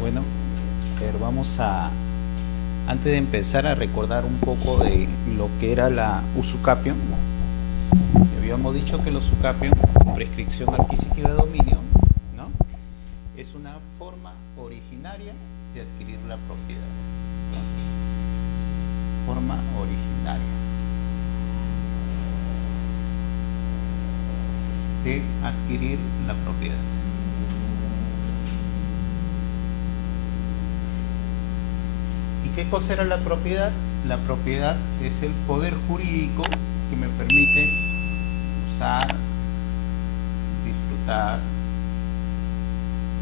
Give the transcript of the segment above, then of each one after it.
Bueno, pero antes de empezar a recordar un poco de lo que era la usucapión. Habíamos dicho que la usucapión, prescripción adquisitiva de dominio, ¿no?, es una forma originaria de adquirir la propiedad. Entonces, forma originaria de adquirir la propiedad. ¿Y qué cosa era la propiedad? La propiedad es el poder jurídico que me permite usar, disfrutar,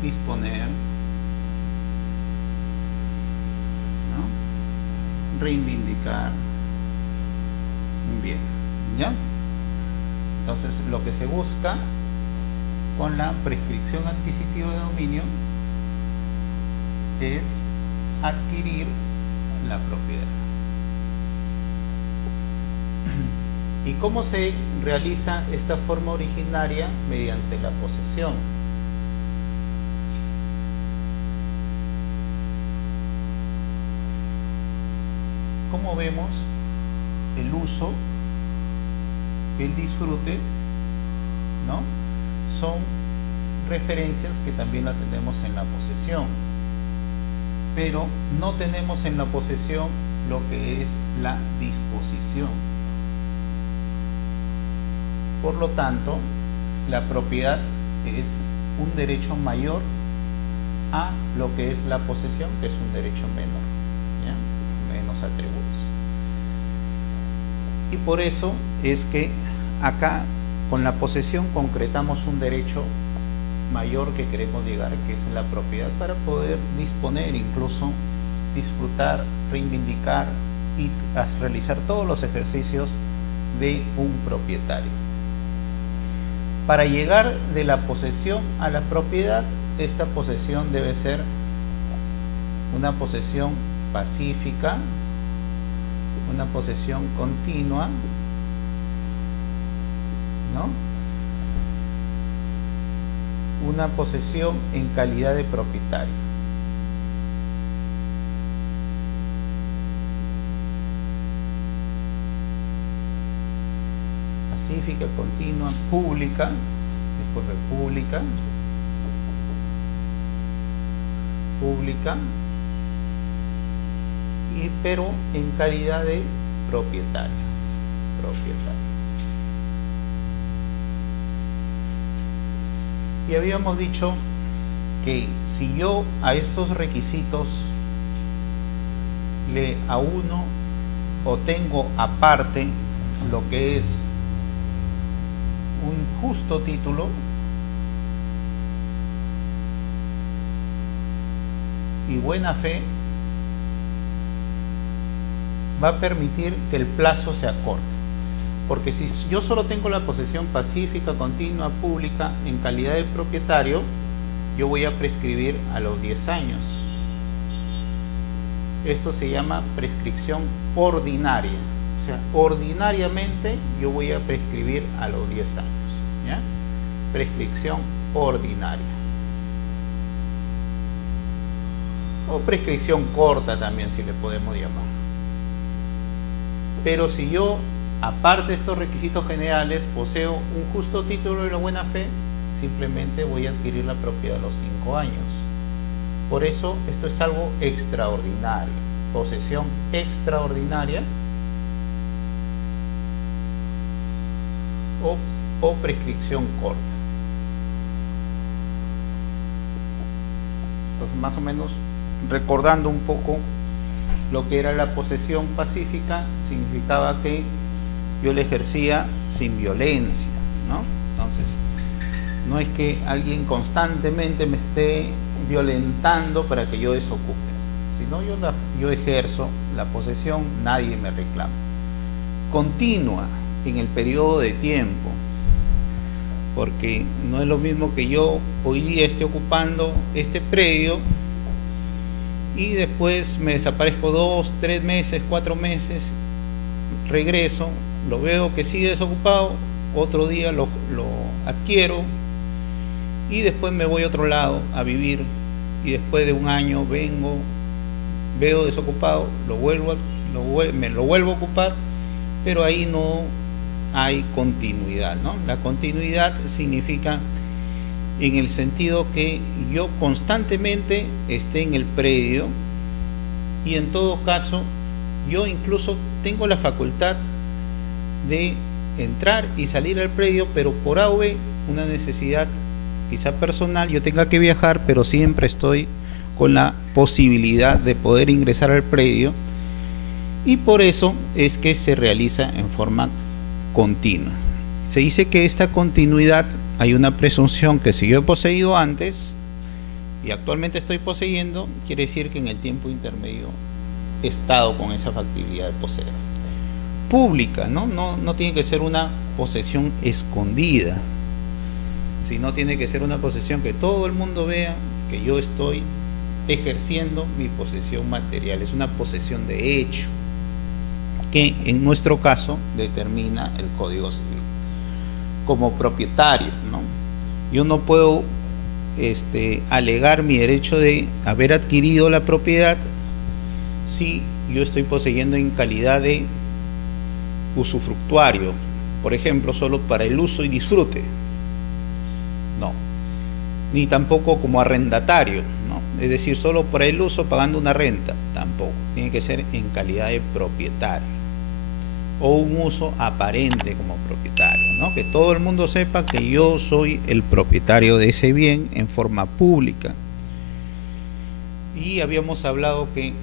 disponer, ¿no?, reivindicar un bien, ¿ya? Entonces, lo que se busca con la prescripción adquisitiva de dominio es adquirir la propiedad. ¿Y cómo se realiza esta forma originaria? Mediante la posesión. Como vemos, el uso, el disfrute, ¿no?, son referencias que también la tenemos en la posesión, pero no tenemos en la posesión lo que es la disposición. Por lo tanto, la propiedad es un derecho mayor a lo que es la posesión, que es un derecho menor, ¿ya?, menos atributos. Y por eso es que acá con la posesión concretamos un derecho mayor que queremos llegar, que es la propiedad, para poder disponer, incluso disfrutar, reivindicar y realizar todos los ejercicios de un propietario. Para llegar de la posesión a la propiedad, esta posesión debe ser una posesión pacífica, una posesión continua, ¿no?, una posesión en calidad de propietario. Pacífica, continua, pública, después república, pública, pero en calidad de propietario. Y habíamos dicho que si yo a estos requisitos le auno o tengo aparte lo que es un justo título, y buena fe, va a permitir que el plazo se acorte. Porque si yo solo tengo la posesión pacífica, continua, pública, en calidad de propietario, yo voy a prescribir a los 10 años. Esto se llama prescripción ordinaria. O sea, ordinariamente yo voy a prescribir a los 10 años, ¿ya? Prescripción ordinaria. O prescripción corta también, si le podemos llamar. Pero si yo, aparte de estos requisitos generales, poseo un justo título de la buena fe, simplemente voy a adquirir la propiedad a los 5 años. Por eso, esto es algo extraordinario. Posesión extraordinaria o prescripción corta. Entonces, más o menos, recordando un poco lo que era la posesión pacífica, significaba que yo la ejercía sin violencia, ¿no? Entonces, no es que alguien constantemente me esté violentando para que yo desocupe, sino yo ejerzo la posesión, nadie me reclama. Continua en el periodo de tiempo, porque no es lo mismo que yo hoy día esté ocupando este predio y después me desaparezco 2, 3 meses, 4 meses, regreso, lo veo que sigue desocupado, otro día lo adquiero y después me voy a otro lado a vivir, y después de un año vengo, veo desocupado, me lo vuelvo a ocupar, pero ahí no hay continuidad, ¿no? La continuidad significa en el sentido que yo constantemente esté en el predio, y en todo caso yo incluso tengo la facultad de entrar y salir al predio, pero por AV, una necesidad quizá personal, yo tenga que viajar, pero siempre estoy con la posibilidad de poder ingresar al predio, y por eso es que se realiza en forma continua. Se dice que esta continuidad, hay una presunción que si yo he poseído antes y actualmente estoy poseyendo, quiere decir que en el tiempo intermedio he estado con esa factibilidad de poseer. Pública, no tiene que ser una posesión escondida, sino tiene que ser una posesión que todo el mundo vea que yo estoy ejerciendo mi posesión material. Es una posesión de hecho, que en nuestro caso determina el Código Civil. Como propietario, ¿no? Yo no puedo alegar mi derecho de haber adquirido la propiedad si yo estoy poseyendo en calidad de usufructuario, por ejemplo, solo para el uso y disfrute, no, ni tampoco como arrendatario, ¿no? Es decir, solo para el uso pagando una renta, tampoco, tiene que ser en calidad de propietario, o un uso aparente como propietario, ¿no? Que todo el mundo sepa que yo soy el propietario de ese bien en forma pública. Y habíamos hablado que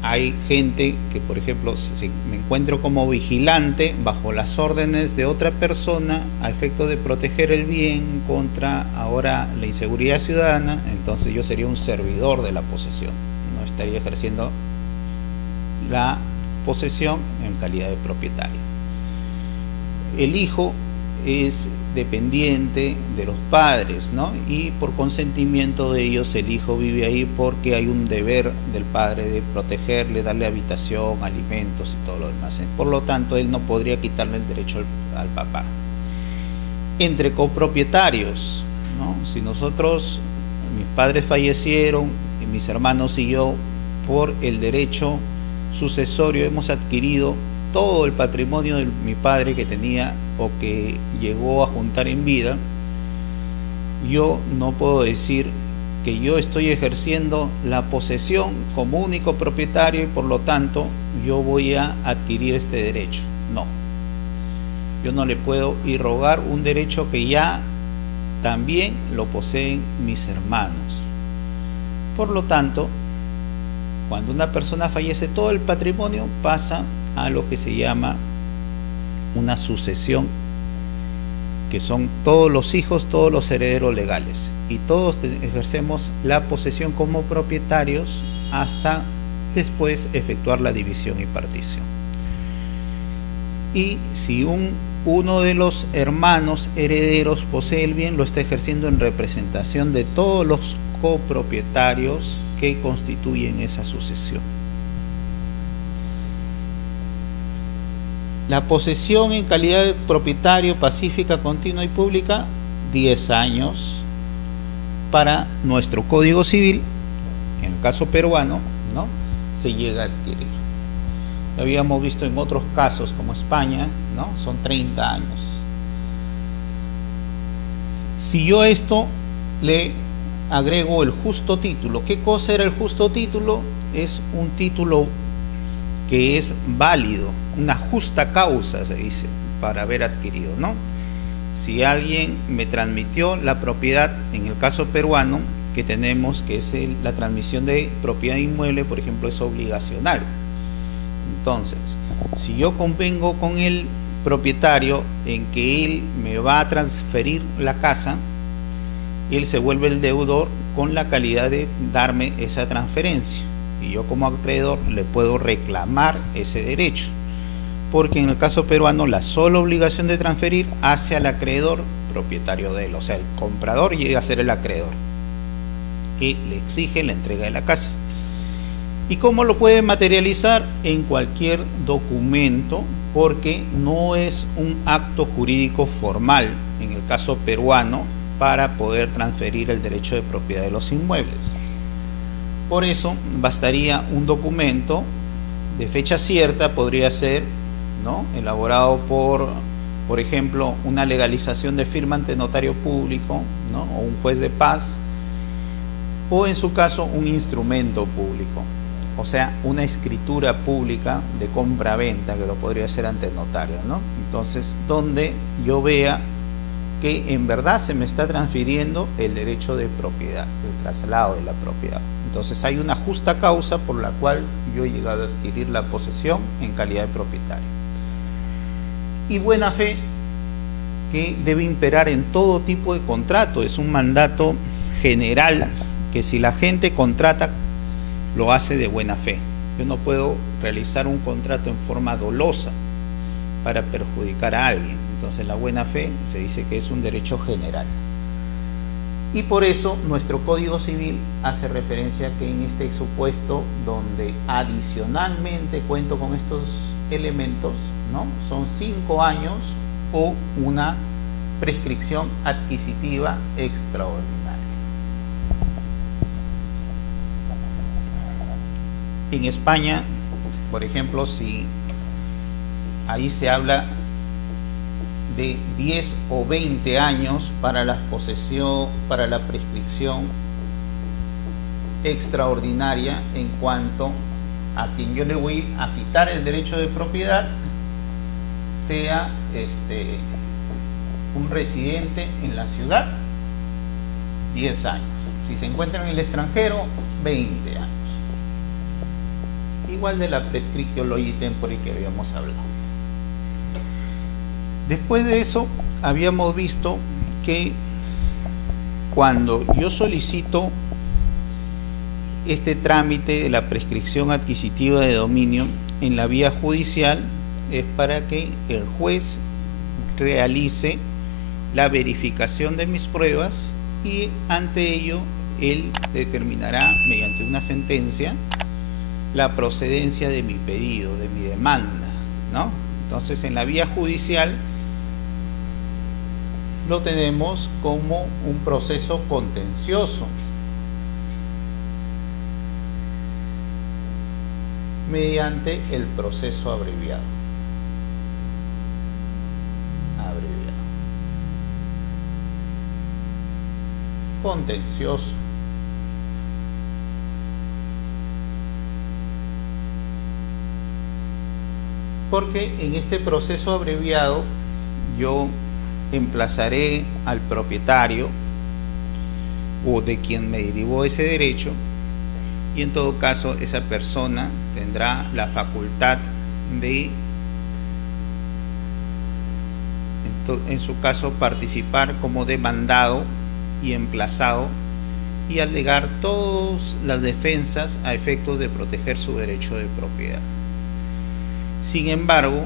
hay gente que, por ejemplo, si me encuentro como vigilante bajo las órdenes de otra persona a efecto de proteger el bien contra ahora la inseguridad ciudadana, entonces yo sería un servidor de la posesión, no estaría ejerciendo la posesión en calidad de propietario. El hijo es dependiente de los padres, ¿no? Y por consentimiento de ellos el hijo vive ahí porque hay un deber del padre de protegerle, darle habitación, alimentos y todo lo demás. Por lo tanto, él no podría quitarle el derecho al papá. Entre copropietarios, ¿no? Si nosotros, mis padres fallecieron, y mis hermanos y yo, por el derecho sucesorio hemos adquirido todo el patrimonio de mi padre que tenía o que llegó a juntar en vida, yo no puedo decir que yo estoy ejerciendo la posesión como único propietario y por lo tanto yo voy a adquirir este derecho. No, yo no le puedo irrogar un derecho que ya también lo poseen mis hermanos. Por lo tanto, cuando una persona fallece, todo el patrimonio pasa a lo que se llama una sucesión, que son todos los hijos, todos los herederos legales, y todos ejercemos la posesión como propietarios hasta después efectuar la división y partición. Y si uno de los hermanos herederos posee el bien, lo está ejerciendo en representación de todos los copropietarios que constituyen esa sucesión. La posesión en calidad de propietario pacífica, continua y pública, 10 años para nuestro Código Civil. En el caso peruano, ¿no?, se llega a adquirir. Lo habíamos visto en otros casos como España, ¿no?, son 30 años. Si yo a esto le agrego el justo título, ¿qué cosa era el justo título? Es un título que es válido, una justa causa, se dice, para haber adquirido, ¿no? Si alguien me transmitió la propiedad, en el caso peruano que tenemos, que es la transmisión de propiedad inmueble, por ejemplo, es obligacional. Entonces, si yo convengo con el propietario en que él me va a transferir la casa, él se vuelve el deudor con la calidad de darme esa transferencia, y yo como acreedor le puedo reclamar ese derecho, porque en el caso peruano la sola obligación de transferir hace al acreedor propietario de él, o sea, el comprador llega a ser el acreedor que le exige la entrega de la casa. ¿Y cómo lo puede materializar? En cualquier documento, porque no es un acto jurídico formal. En el caso peruano para poder transferir el derecho de propiedad de los inmuebles. Por eso bastaría un documento de fecha cierta, podría ser, ¿no?, elaborado por ejemplo, una legalización de firma ante notario público, ¿no?, o un juez de paz, o en su caso un instrumento público, o sea, una escritura pública de compra-venta, que lo podría hacer ante notario, ¿no? Entonces, donde yo vea que en verdad se me está transfiriendo el derecho de propiedad, el traslado de la propiedad. Entonces hay una justa causa por la cual yo he llegado a adquirir la posesión en calidad de propietario. Y buena fe, que debe imperar en todo tipo de contrato. Es un mandato general que si la gente contrata, lo hace de buena fe. Yo no puedo realizar un contrato en forma dolosa para perjudicar a alguien. Entonces la buena fe se dice que es un derecho general. Y por eso nuestro Código Civil hace referencia que en este supuesto donde adicionalmente cuento con estos elementos, ¿no?, son 5 años o una prescripción adquisitiva extraordinaria. En España, por ejemplo, si ahí se habla de 10 o 20 años para la posesión, para la prescripción extraordinaria en cuanto a quien yo le voy a quitar el derecho de propiedad sea un residente en la ciudad, 10 años. Si se encuentra en el extranjero, 20 años. Igual de la prescriptio loci tempori que habíamos hablado. Después de eso, habíamos visto que cuando yo solicito este trámite de la prescripción adquisitiva de dominio en la vía judicial, es para que el juez realice la verificación de mis pruebas y ante ello él determinará mediante una sentencia la procedencia de mi pedido, de mi demanda, ¿no? Entonces, en la vía judicial lo tenemos como un proceso contencioso mediante el proceso abreviado. Contencioso. Porque en este proceso abreviado yo emplazaré al propietario o de quien me derivó ese derecho, y en todo caso esa persona tendrá la facultad de, en su caso, participar como demandado y emplazado y alegar todas las defensas a efectos de proteger su derecho de propiedad. Sin embargo,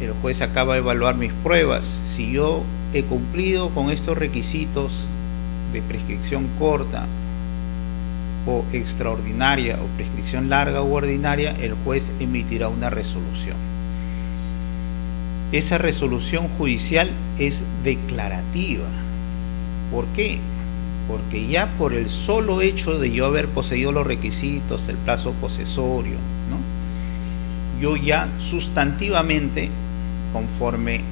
el juez acaba de evaluar mis pruebas. Si yo he cumplido con estos requisitos de prescripción corta o extraordinaria o prescripción larga u ordinaria, el juez emitirá una resolución. Esa resolución judicial es declarativa. ¿Por qué? Porque ya por el solo hecho de yo haber poseído los requisitos, el plazo posesorio, ¿no?, yo ya sustantivamente, conforme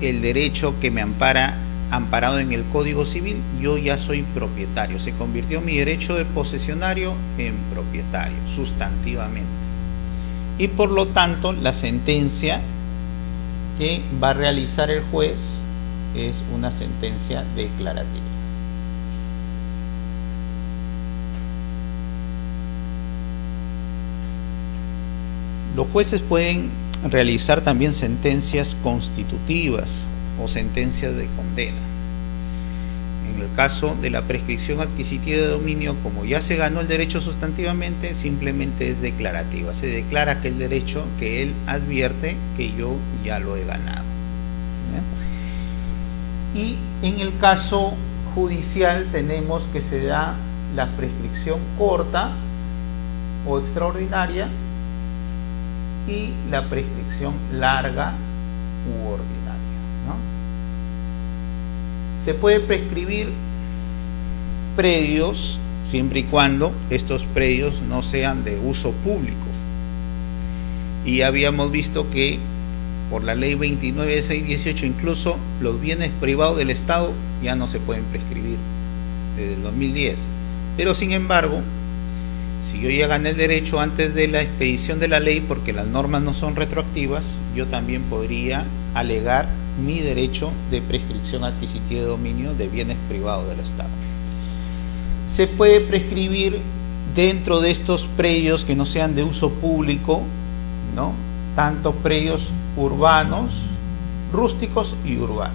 el derecho que me ampara, amparado en el Código Civil, yo ya soy propietario. Se convirtió mi derecho de posesionario en propietario, sustantivamente. Y por lo tanto, la sentencia que va a realizar el juez es una sentencia declarativa. Los jueces pueden realizar también sentencias constitutivas o sentencias de condena. En el caso de la prescripción adquisitiva de dominio, como ya se ganó el derecho sustantivamente, simplemente es declarativa. Se declara aquel derecho que él advierte que yo ya lo he ganado. Y en el caso judicial tenemos que se da la prescripción corta o extraordinaria y la prescripción larga u ordinaria, ¿no? Se puede prescribir predios siempre y cuando estos predios no sean de uso público. Y habíamos visto que por la ley 29.618 incluso los bienes privados del Estado ya no se pueden prescribir desde el 2010. Pero sin embargo, si yo ya gané el derecho antes de la expedición de la ley, porque las normas no son retroactivas, yo también podría alegar mi derecho de prescripción adquisitiva de dominio de bienes privados del Estado. Se puede prescribir dentro de estos predios que no sean de uso público, ¿no? Tanto predios urbanos, rústicos y urbanos.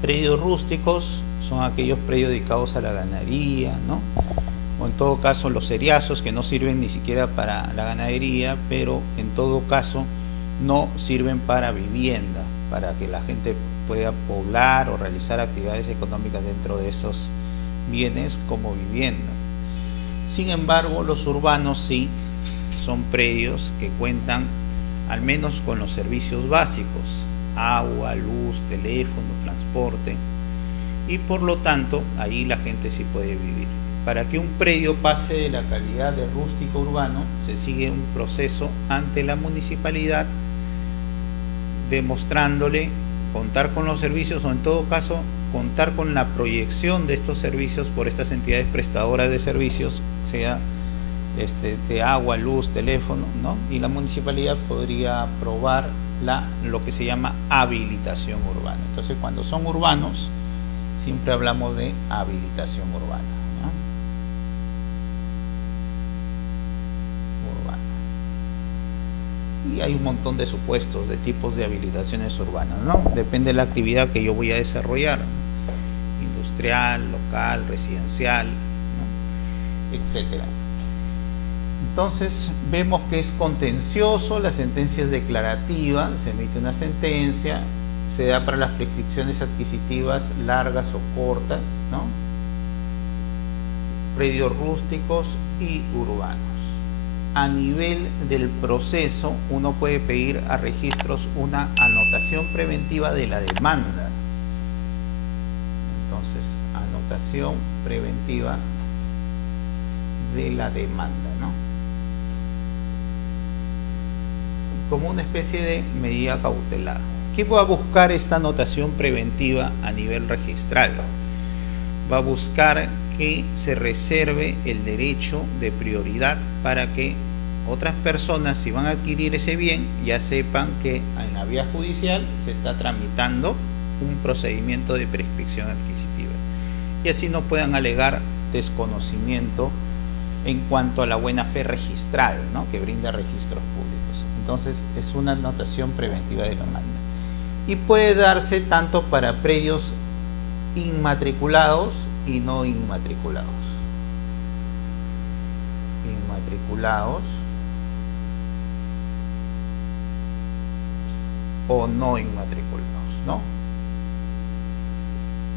Predios rústicos son aquellos predios dedicados a la ganadería, ¿no? O en todo caso los ceriazos, que no sirven ni siquiera para la ganadería, pero en todo caso no sirven para vivienda, para que la gente pueda poblar o realizar actividades económicas dentro de esos bienes como vivienda. Sin embargo, los urbanos sí son predios que cuentan al menos con los servicios básicos: agua, luz, teléfono, transporte, y por lo tanto ahí la gente sí puede vivir. Para que un predio pase de la calidad de rústico urbano, se sigue un proceso ante la municipalidad demostrándole contar con los servicios, o en todo caso contar con la proyección de estos servicios por estas entidades prestadoras de servicios, sea de agua, luz, teléfono, ¿no? Y la municipalidad podría aprobar lo que se llama habilitación urbana. Entonces, cuando son urbanos, siempre hablamos de habilitación urbana, ¿no? Y hay un montón de supuestos de tipos de habilitaciones urbanas, ¿no? Depende de la actividad que yo voy a desarrollar: industrial, local, residencial, ¿no? Etcétera. Entonces vemos que es contencioso, la sentencia es declarativa, se emite una sentencia, se da para las prescripciones adquisitivas largas o cortas, ¿no? Predios rústicos y urbanos. A nivel del proceso, uno puede pedir a registros una anotación preventiva de la demanda. Entonces, anotación preventiva de la demanda, ¿no? Como una especie de medida cautelar. ¿Qué va a buscar esta anotación preventiva a nivel registral? Va a buscar que se reserve el derecho de prioridad para que otras personas, si van a adquirir ese bien, ya sepan que en la vía judicial se está tramitando un procedimiento de prescripción adquisitiva, y así no puedan alegar desconocimiento en cuanto a la buena fe registral, ¿no? Que brinda registros públicos. Entonces es una anotación preventiva de la demanda, y puede darse tanto para predios inmatriculados y no inmatriculados. Inmatriculados o no inmatriculados, ¿no?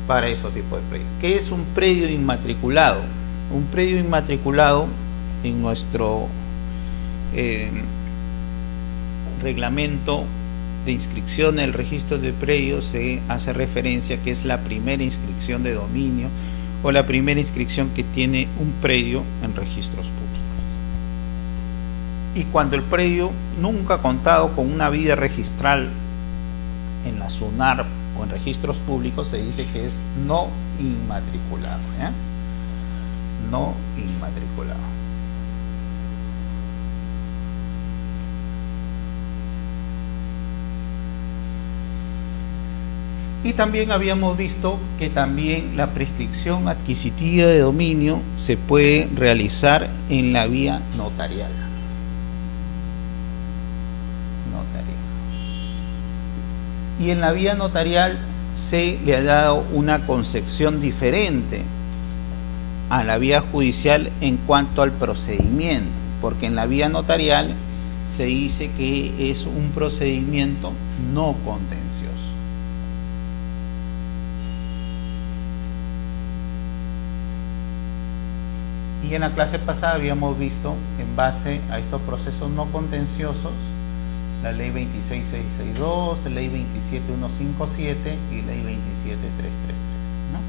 Para ese tipo de predios. ¿Qué es un predio inmatriculado? Un predio inmatriculado, en nuestro reglamento de inscripción en el registro de predios, se hace referencia que es la primera inscripción de dominio o la primera inscripción que tiene un predio en registros públicos. Y cuando el predio nunca ha contado con una vida registral en la SUNAR o en registros públicos, se dice que es no inmatriculado, ¿eh? No inmatriculado. Y también habíamos visto que también la prescripción adquisitiva de dominio se puede realizar en la vía notarial. Y en la vía notarial se le ha dado una concepción diferente a la vía judicial en cuanto al procedimiento, porque en la vía notarial se dice que es un procedimiento no contencioso. Y en la clase pasada habíamos visto, en base a estos procesos no contenciosos, la ley 26662, la ley 27157 y ley 27333, ¿no?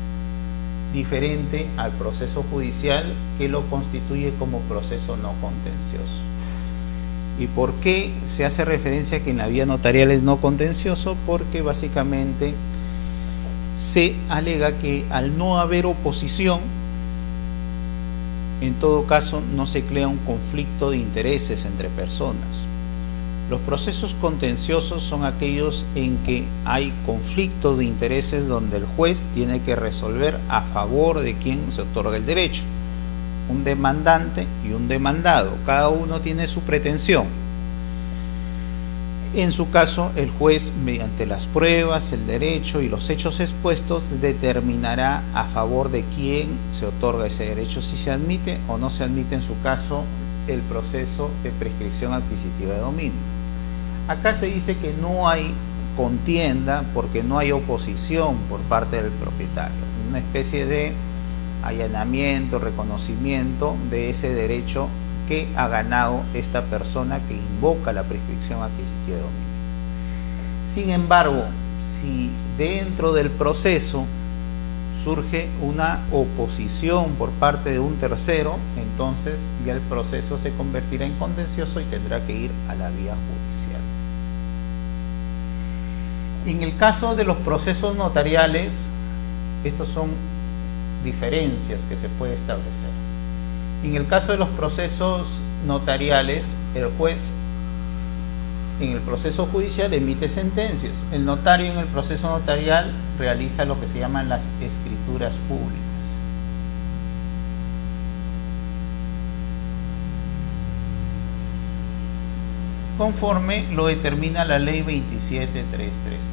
Diferente al proceso judicial, que lo constituye como proceso no contencioso. ¿Y por qué se hace referencia a que en la vía notarial es no contencioso? Porque básicamente se alega que al no haber oposición, en todo caso no se crea un conflicto de intereses entre personas. Los procesos contenciosos son aquellos en que hay conflictos de intereses donde el juez tiene que resolver a favor de quien se otorga el derecho. Un demandante y un demandado, cada uno tiene su pretensión. En su caso, el juez, mediante las pruebas, el derecho y los hechos expuestos, determinará a favor de quién se otorga ese derecho, si se admite o no se admite, en su caso, el proceso de prescripción adquisitiva de dominio. Acá se dice que no hay contienda porque no hay oposición por parte del propietario, una especie de allanamiento, reconocimiento de ese derecho que ha ganado esta persona que invoca la prescripción adquisitiva de dominio. Sin embargo, si dentro del proceso surge una oposición por parte de un tercero, entonces ya el proceso se convertirá en contencioso y tendrá que ir a la vía judicial. En el caso de los procesos notariales, estos son diferencias que se puede establecer. En el caso de los procesos notariales, el juez en el proceso judicial emite sentencias. El notario en el proceso notarial realiza lo que se llaman las escrituras públicas. Conforme lo determina la ley 27333.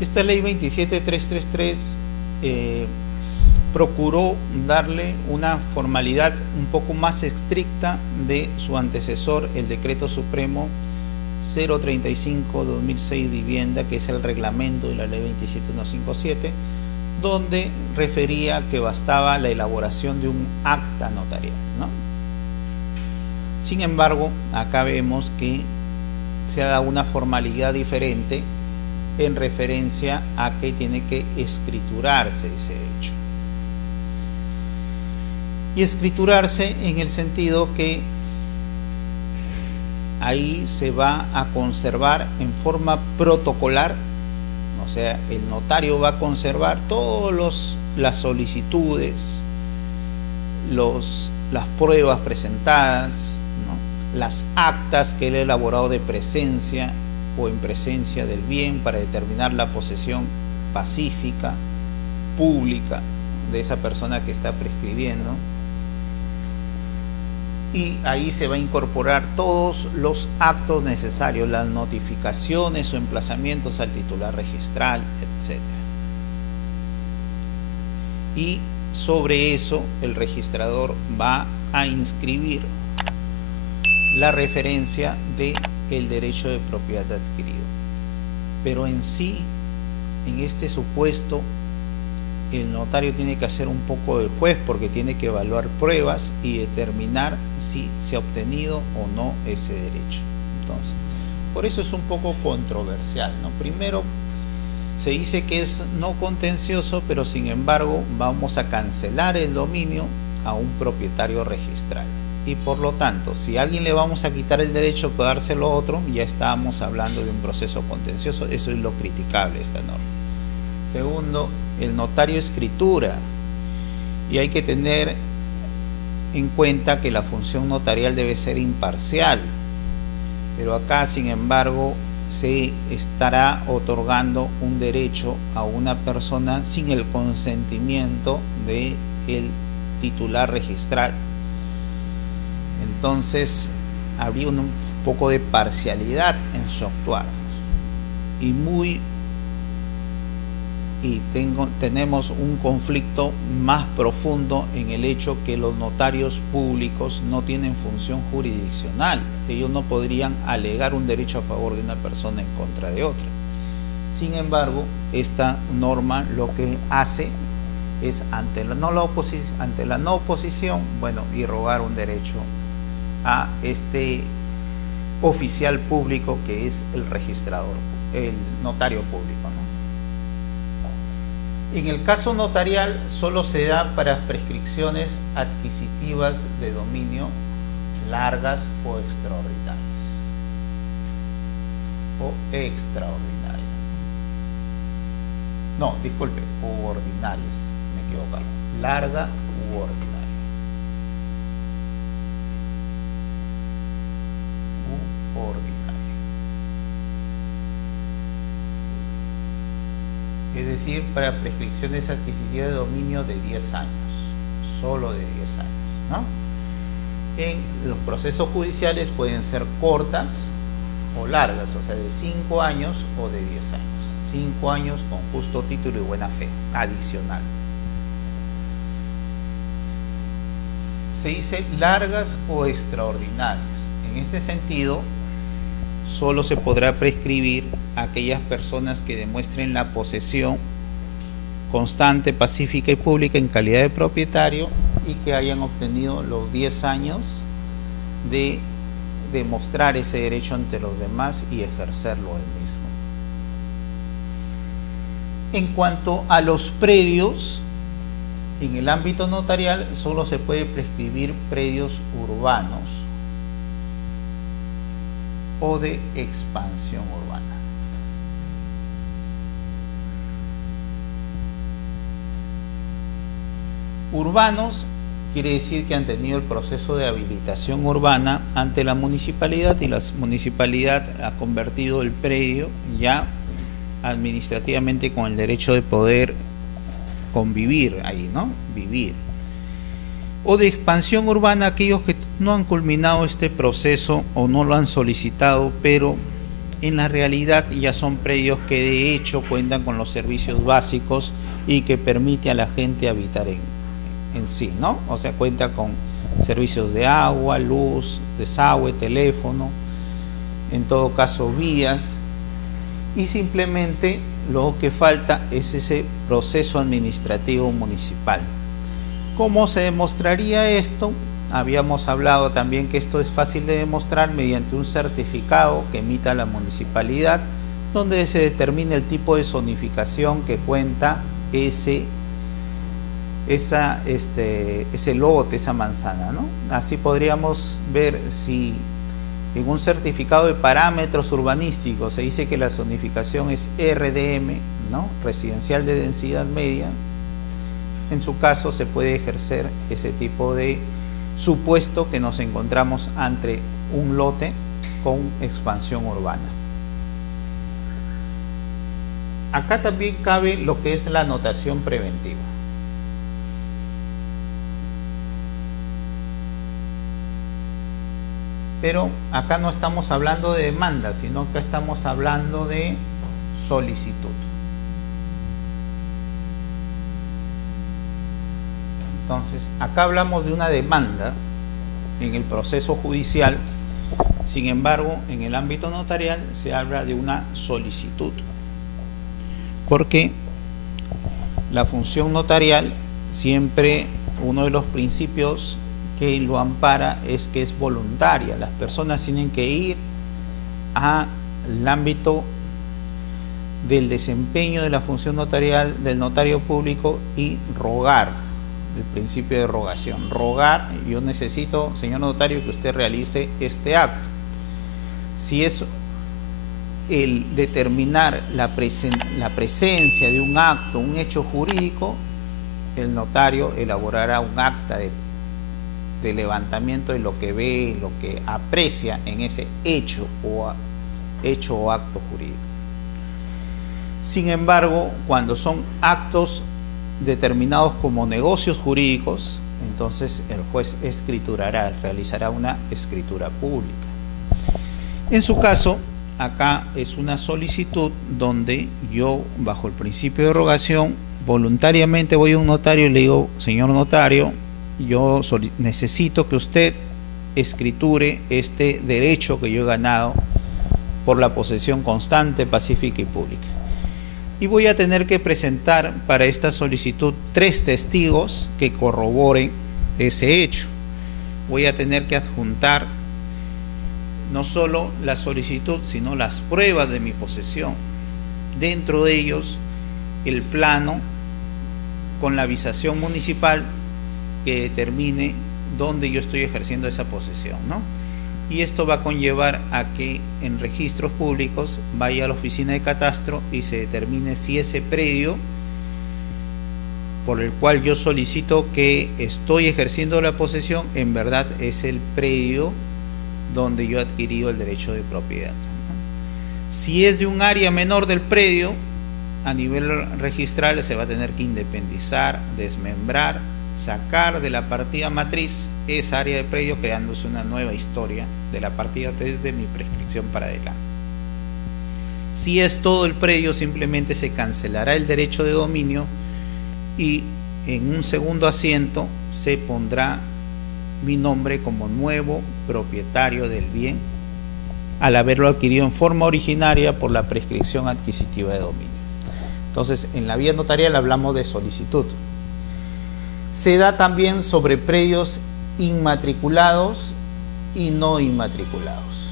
Esta ley 27333 procuró darle una formalidad un poco más estricta de su antecesor, el Decreto Supremo 035/2006 Vivienda, que es el reglamento de la ley 27157, donde refería que bastaba la elaboración de un acta notarial, ¿no? Sin embargo, acá vemos que se ha dado una formalidad diferente en referencia a que tiene que escriturarse ese hecho. Y escriturarse en el sentido que ahí se va a conservar en forma protocolar, o sea, el notario va a conservar todas las solicitudes, las pruebas presentadas, ¿no?, las actas que él ha elaborado de presencia o en presencia del bien para determinar la posesión pacífica, pública de esa persona que está prescribiendo. Y ahí se va a incorporar todos los actos necesarios, las notificaciones o emplazamientos al titular registral, etc. Y sobre eso el registrador va a inscribir la referencia del derecho de propiedad adquirido. Pero en sí, en este supuesto, el notario tiene que hacer un poco del juez porque tiene que evaluar pruebas y determinar si se ha obtenido o no ese derecho. Entonces, por eso es un poco controversial, ¿no? Primero, se dice que es no contencioso, pero sin embargo vamos a cancelar el dominio a un propietario registral. Y por lo tanto, si a alguien le vamos a quitar el derecho para dárselo a otro, ya estábamos hablando de un proceso contencioso. Eso es lo criticable de esta norma. Segundo, el notario escritura, y hay que tener en cuenta que la función notarial debe ser imparcial, pero acá, sin embargo, se estará otorgando un derecho a una persona sin el consentimiento del titular registral. Entonces habría un poco de parcialidad en su actuar tenemos un conflicto más profundo en el hecho que los notarios públicos no tienen función jurisdiccional. Ellos no podrían alegar un derecho a favor de una persona en contra de otra. Sin embargo, esta norma lo que hace es ante la no oposición, bueno, irrogar un derecho a este oficial público que es el registrador, el notario público, ¿no? En el caso notarial solo se da para prescripciones adquisitivas de dominio largas o extraordinarias. No, disculpe, u ordinarias, me he equivocado. Larga u ordinaria. U ordinaria. Es decir, para prescripciones adquisitivas de dominio de 10 años, solo de 10 años, ¿no? En los procesos judiciales pueden ser cortas o largas, o sea, de 5 años o de 10 años. 5 años con justo título y buena fe, adicional. Se dice largas o extraordinarias. En este sentido, solo se podrá prescribir a aquellas personas que demuestren la posesión constante, pacífica y pública en calidad de propietario y que hayan obtenido los 10 años de demostrar ese derecho ante los demás y ejercerlo él mismo. En cuanto a los predios, en el ámbito notarial solo se puede prescribir predios urbanos o de expansión urbana. Urbanos quiere decir que han tenido el proceso de habilitación urbana ante la municipalidad y la municipalidad ha convertido el predio ya administrativamente con el derecho de poder convivir ahí, ¿no? Vivir. O de expansión urbana, aquellos que no han culminado este proceso o no lo han solicitado, pero en la realidad ya son predios que de hecho cuentan con los servicios básicos y que permite a la gente habitar en sí, ¿no? O sea, cuenta con servicios de agua, luz, desagüe, teléfono, en todo caso vías, y simplemente lo que falta es ese proceso administrativo municipal. ¿Cómo se demostraría esto? Habíamos hablado también que esto es fácil de demostrar mediante un certificado que emita la municipalidad, donde se determina el tipo de zonificación que cuenta ese lote, esa manzana, ¿no? Así podríamos ver si en un certificado de parámetros urbanísticos se dice que la zonificación es RDM, ¿no? Residencial de densidad media. En su caso se puede ejercer ese tipo de supuesto que nos encontramos ante un lote con expansión urbana. Acá también cabe lo que es la anotación preventiva. Pero acá no estamos hablando de demanda, sino que estamos hablando de solicitud. Entonces, acá hablamos de una demanda en el proceso judicial, sin embargo, en el ámbito notarial se habla de una solicitud, porque la función notarial siempre, uno de los principios que lo ampara es que es voluntaria. Las personas tienen que ir al ámbito del desempeño de la función notarial del notario público y rogar, el principio de rogación. Rogar, yo necesito, señor notario, que usted realice este acto. Si es el determinar la presencia de un acto, un hecho jurídico, el notario elaborará un acta de levantamiento de lo que ve, lo que aprecia en ese hecho o acto jurídico. Sin embargo, cuando son actos determinados como negocios jurídicos, entonces el juez realizará una escritura pública. En su caso, acá es una solicitud donde yo, bajo el principio de rogación, voluntariamente voy a un notario y le digo: señor notario, yo necesito que usted escriture este derecho que yo he ganado por la posesión constante, pacífica y pública. Y voy a tener que presentar para esta solicitud 3 testigos que corroboren ese hecho. Voy a tener que adjuntar no solo la solicitud, sino las pruebas de mi posesión. Dentro de ellos, el plano con la avisación municipal que determine dónde yo estoy ejerciendo esa posesión, ¿no? Y esto va a conllevar a que en registros públicos vaya a la oficina de catastro y se determine si ese predio por el cual yo solicito que estoy ejerciendo la posesión, en verdad es el predio donde yo he adquirido el derecho de propiedad, ¿no? Si es de un área menor del predio, a nivel registral se va a tener que independizar, desmembrar, sacar de la partida matriz esa área de predio, creándose una nueva historia de la partida desde mi prescripción para adelante. Si es todo el predio, simplemente se cancelará el derecho de dominio y en un segundo asiento se pondrá mi nombre como nuevo propietario del bien al haberlo adquirido en forma originaria por la prescripción adquisitiva de dominio. Entonces, en la vía notarial hablamos de solicitud. Se da también sobre predios inmatriculados y no inmatriculados.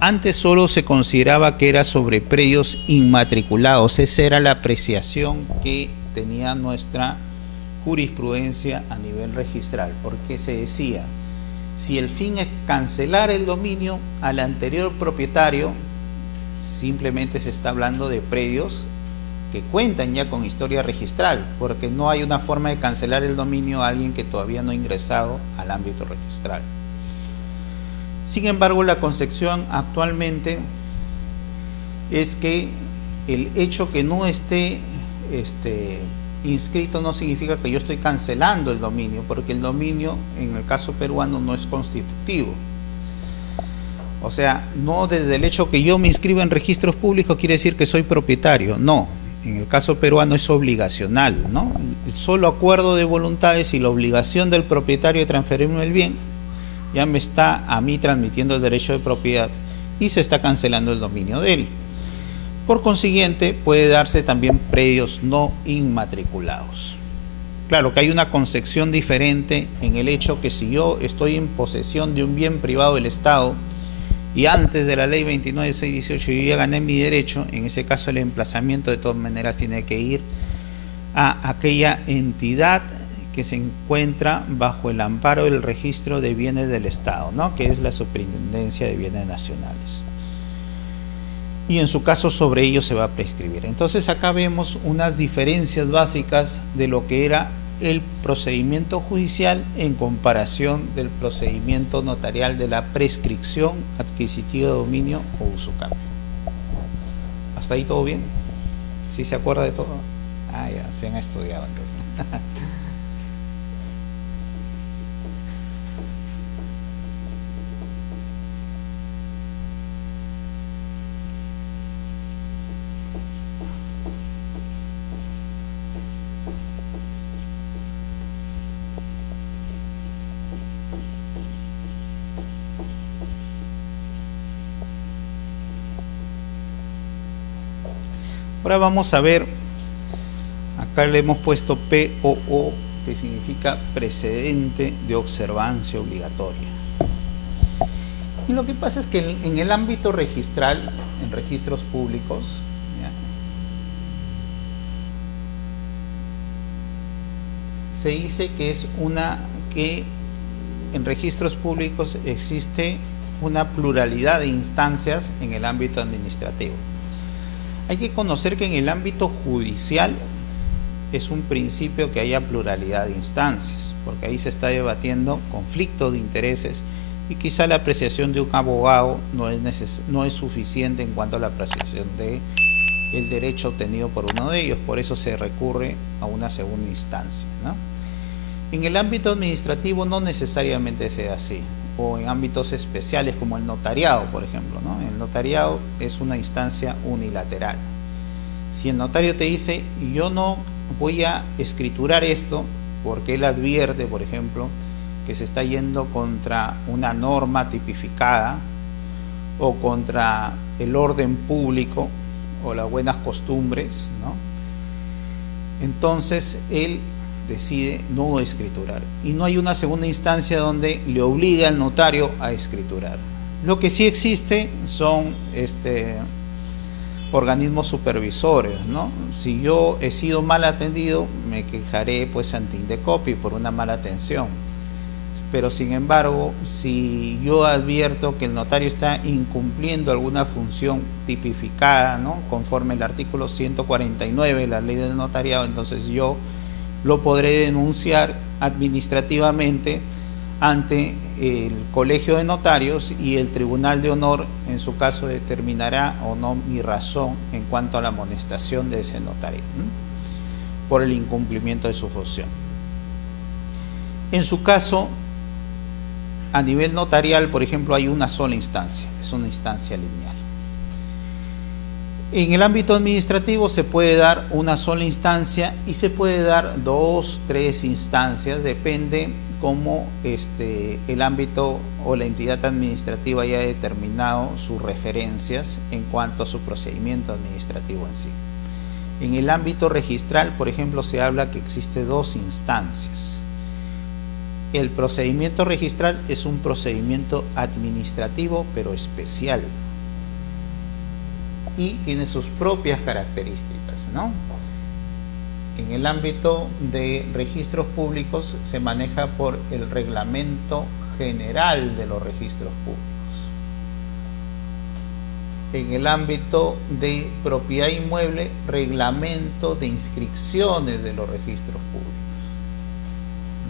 Antes solo se consideraba que era sobre predios inmatriculados. Esa era la apreciación que tenía nuestra jurisprudencia a nivel registral, porque se decía, si el fin es cancelar el dominio al anterior propietario, simplemente se está hablando de predios que cuentan ya con historia registral, porque no hay una forma de cancelar el dominio a alguien que todavía no ha ingresado al ámbito registral. Sin embargo, la concepción actualmente es que el hecho que no esté inscrito no significa que yo estoy cancelando el dominio, porque el dominio en el caso peruano no es constitutivo. O sea, no desde el hecho que yo me inscriba en registros públicos quiere decir que soy propietario, no. En el caso peruano es obligacional, ¿no? El solo acuerdo de voluntades y la obligación del propietario de transferirme el bien ya me está a mí transmitiendo el derecho de propiedad y se está cancelando el dominio de él. Por consiguiente, puede darse también predios no inmatriculados. Claro que hay una concepción diferente en el hecho que si yo estoy en posesión de un bien privado del Estado y antes de la ley 29.618 yo ya gané mi derecho, en ese caso el emplazamiento de todas maneras tiene que ir a aquella entidad que se encuentra bajo el amparo del registro de bienes del Estado, ¿no? Que es la Superintendencia de Bienes Nacionales. Y en su caso sobre ello se va a prescribir. Entonces acá vemos unas diferencias básicas de lo que era el procedimiento judicial en comparación del procedimiento notarial de la prescripción adquisitiva de dominio o usucapio. ¿Hasta ahí todo bien? ¿Sí se acuerda de todo? Ah, ya, se han estudiado entonces. Ahora vamos a ver, acá le hemos puesto POO, que significa precedente de observancia obligatoria. Y lo que pasa es que en el ámbito registral, en registros públicos, ¿ya?, se dice que en registros públicos existe una pluralidad de instancias en el ámbito administrativo. Hay que conocer que en el ámbito judicial es un principio que haya pluralidad de instancias, porque ahí se está debatiendo conflictos de intereses y quizá la apreciación de un abogado no es suficiente en cuanto a la apreciación del derecho obtenido por uno de ellos, por eso se recurre a una segunda instancia, ¿no? En el ámbito administrativo no necesariamente sea así, o en ámbitos especiales como el notariado, por ejemplo, ¿no? El notariado es una instancia unilateral. Si el notario te dice, yo no voy a escriturar esto, porque él advierte, por ejemplo, que se está yendo contra una norma tipificada o contra el orden público o las buenas costumbres, ¿no? Entonces él decide no escriturar y no hay una segunda instancia donde le obliga al notario a escriturar. Lo que sí existe son organismos supervisores, ¿no? Si yo he sido mal atendido, me quejaré pues ante Indecopi por una mala atención. Pero sin embargo, si yo advierto que el notario está incumpliendo alguna función tipificada, ¿no?, conforme el artículo 149 de la ley del notariado, entonces yo lo podré denunciar administrativamente ante el Colegio de Notarios y el Tribunal de Honor, en su caso, determinará o no mi razón en cuanto a la amonestación de ese notario, ¿no?, por el incumplimiento de su función. En su caso, a nivel notarial, por ejemplo, hay una sola instancia, es una instancia lineal. En el ámbito administrativo se puede dar una sola instancia y se puede dar 2, 3 instancias, depende cómo el ámbito o la entidad administrativa haya determinado sus referencias en cuanto a su procedimiento administrativo en sí. En el ámbito registral, por ejemplo, se habla que existe 2 instancias. El procedimiento registral es un procedimiento administrativo pero especial y tiene sus propias características, ¿no? En el ámbito de registros públicos se maneja por el Reglamento General de los Registros Públicos. En el ámbito de propiedad inmueble, Reglamento de Inscripciones de los Registros Públicos,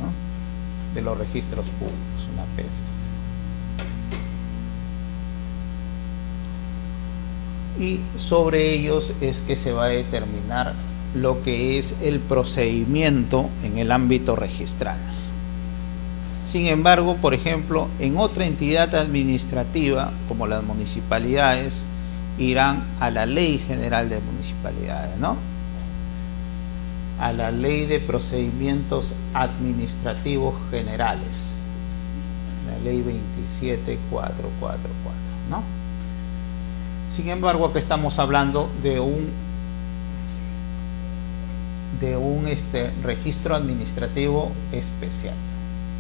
¿no?, de los registros públicos, una PES. Y sobre ellos es que se va a determinar lo que es el procedimiento en el ámbito registral. Sin embargo, por ejemplo, en otra entidad administrativa, como las municipalidades, irán a la Ley General de Municipalidades, ¿no?, a la Ley de Procedimientos Administrativos Generales, la Ley 27444, ¿no? Sin embargo, aquí estamos hablando de un registro administrativo especial.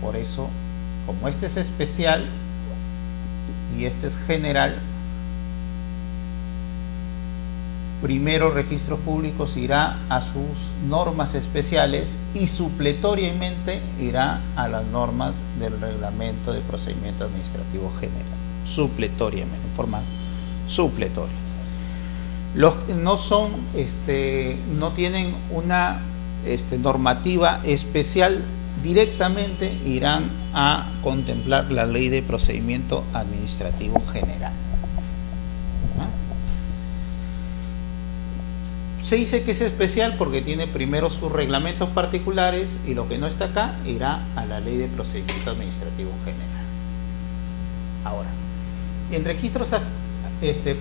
Por eso, como este es especial y este es general, primero Registros Públicos irá a sus normas especiales y supletoriamente irá a las normas del Reglamento de Procedimiento Administrativo General, supletoriamente, en forma supletoria. Los que no son, no tienen una normativa especial, directamente irán a contemplar la Ley de Procedimiento Administrativo General. Se dice que es especial porque tiene primero sus reglamentos particulares y lo que no está acá irá a la Ley de Procedimiento Administrativo General. Ahora, en registros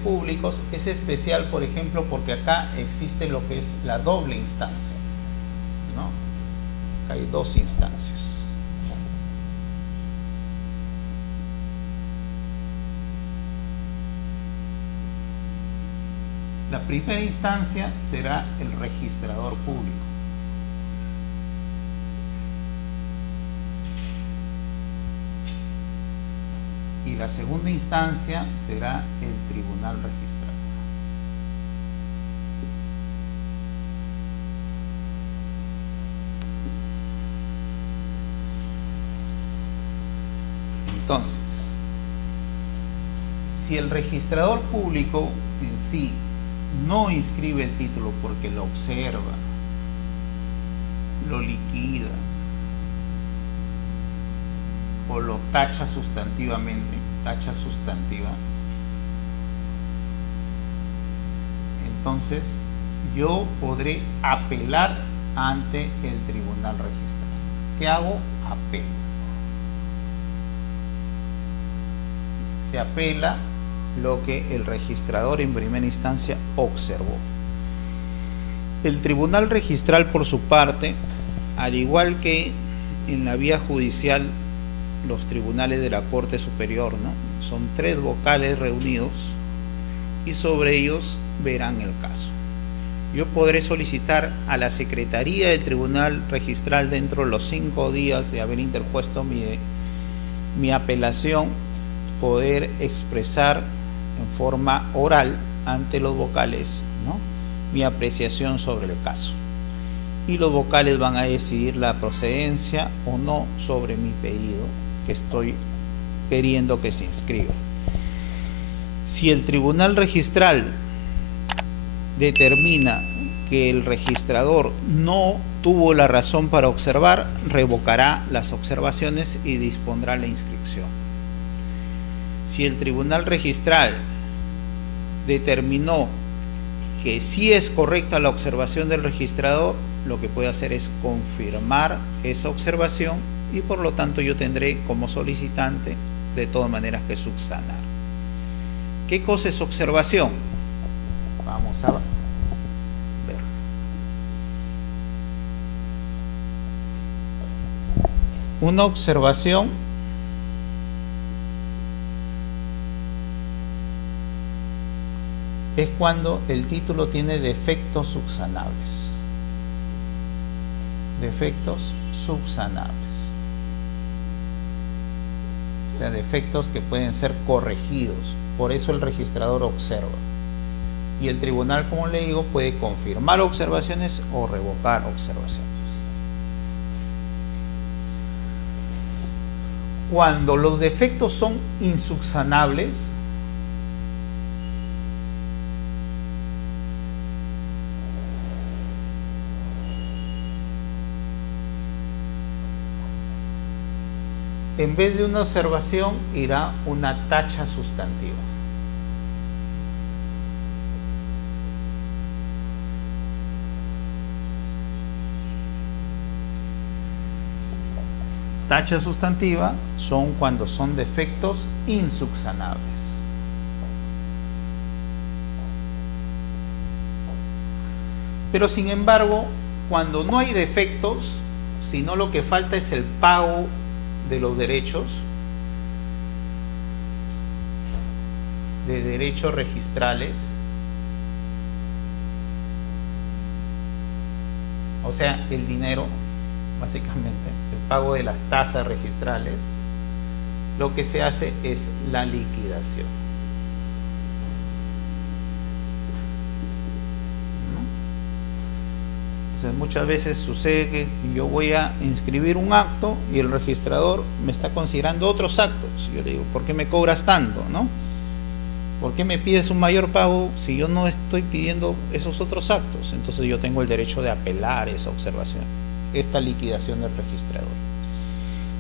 públicos es especial, por ejemplo, porque acá existe lo que es la doble instancia, ¿no? Acá hay 2 instancias. La primera instancia será el registrador público. Y la segunda instancia será el tribunal registrador. Entonces, si el registrador público en sí no inscribe el título porque lo observa, lo liquida o lo tacha sustantivamente, tacha sustantiva, entonces yo podré apelar ante el tribunal registral. ¿Qué hago? Apelo. Se apela lo que el registrador en primera instancia observó. El tribunal registral, por su parte, al igual que en la vía judicial, los tribunales de la Corte Superior, ¿no? Son 3 vocales reunidos y sobre ellos verán el caso. Yo podré solicitar a la Secretaría del Tribunal Registral dentro de los 5 días de haber interpuesto mi apelación, poder expresar en forma oral ante los vocales, ¿no?, mi apreciación sobre el caso. Y los vocales van a decidir la procedencia o no sobre mi pedido que estoy queriendo que se inscriba. Si el Tribunal Registral determina que el registrador no tuvo la razón para observar, revocará las observaciones y dispondrá la inscripción. Si el Tribunal Registral determinó que sí es correcta la observación del registrador, lo que puede hacer es confirmar esa observación y por lo tanto yo tendré como solicitante de todas maneras que subsanar. ¿Qué cosa es observación? Vamos a ver. Una observación es cuando el título tiene defectos subsanables. Defectos subsanables. O sea, defectos que pueden ser corregidos. Por eso el registrador observa. Y el tribunal, como le digo, puede confirmar observaciones o revocar observaciones. Cuando los defectos son insubsanables, en vez de una observación irá una tacha sustantiva. Tacha sustantiva son cuando son defectos insubsanables. Pero sin embargo, cuando no hay defectos, sino lo que falta es el pago de los derechos, de derechos registrales, o sea, el dinero, básicamente, el pago de las tasas registrales, lo que se hace es la liquidación. Entonces, muchas veces sucede que yo voy a inscribir un acto y el registrador me está considerando otros actos. Yo le digo, ¿por qué me cobras tanto, no? ¿Por qué me pides un mayor pago si yo no estoy pidiendo esos otros actos? Entonces yo tengo el derecho de apelar esa observación, esta liquidación del registrador.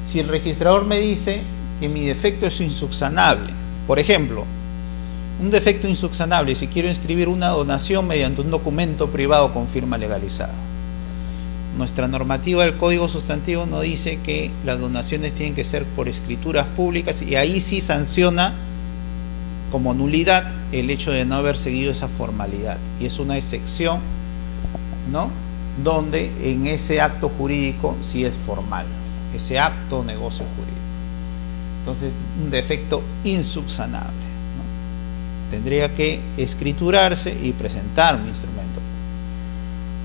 Si el registrador me dice que mi defecto es insubsanable, por ejemplo, un defecto insubsanable, si quiero inscribir una donación mediante un documento privado con firma legalizada. Nuestra normativa del Código Sustantivo nos dice que las donaciones tienen que ser por escrituras públicas y ahí sí sanciona como nulidad el hecho de no haber seguido esa formalidad. Y es una excepción, ¿no?, donde en ese acto jurídico sí es formal, ese acto o negocio jurídico. Entonces, un defecto insubsanable, ¿no? Tendría que escriturarse y presentar mi instrumento.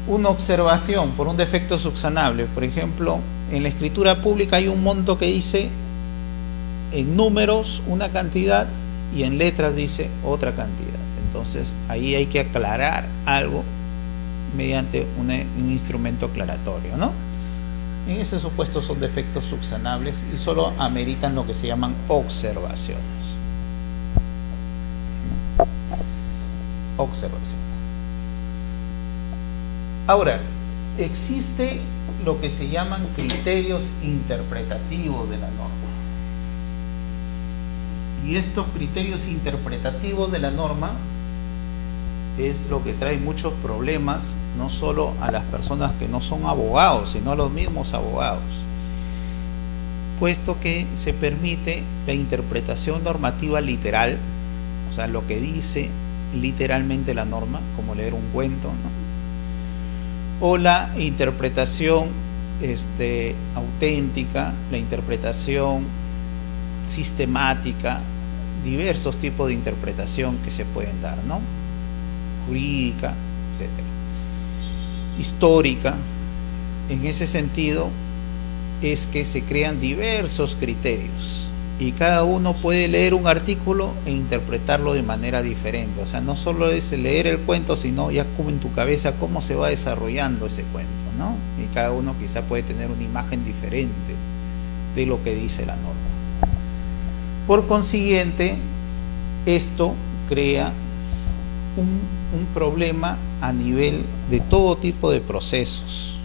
Una observación por un defecto subsanable, por ejemplo, en la escritura pública hay un monto que dice en números una cantidad y en letras dice otra cantidad. Entonces, ahí hay que aclarar algo mediante un instrumento aclaratorio, ¿no? En ese supuesto son defectos subsanables y solo ameritan lo que se llaman observaciones. Observación. Ahora, existe lo que se llaman criterios interpretativos de la norma. Y estos criterios interpretativos de la norma es lo que trae muchos problemas, no solo a las personas que no son abogados, sino a los mismos abogados, puesto que se permite la interpretación normativa literal, o sea, lo que dice literalmente la norma, como leer un cuento, ¿no?, o la interpretación auténtica, la interpretación sistemática, diversos tipos de interpretación que se pueden dar, ¿no? Jurídica, etcétera. Histórica, en ese sentido, es que se crean diversos criterios y cada uno puede leer un artículo e interpretarlo de manera diferente. O sea, no solo es leer el cuento, sino ya como en tu cabeza cómo se va desarrollando ese cuento, ¿no? Y cada uno quizá puede tener una imagen diferente de lo que dice la norma. Por consiguiente, esto crea un problema a nivel de todo tipo de procesos.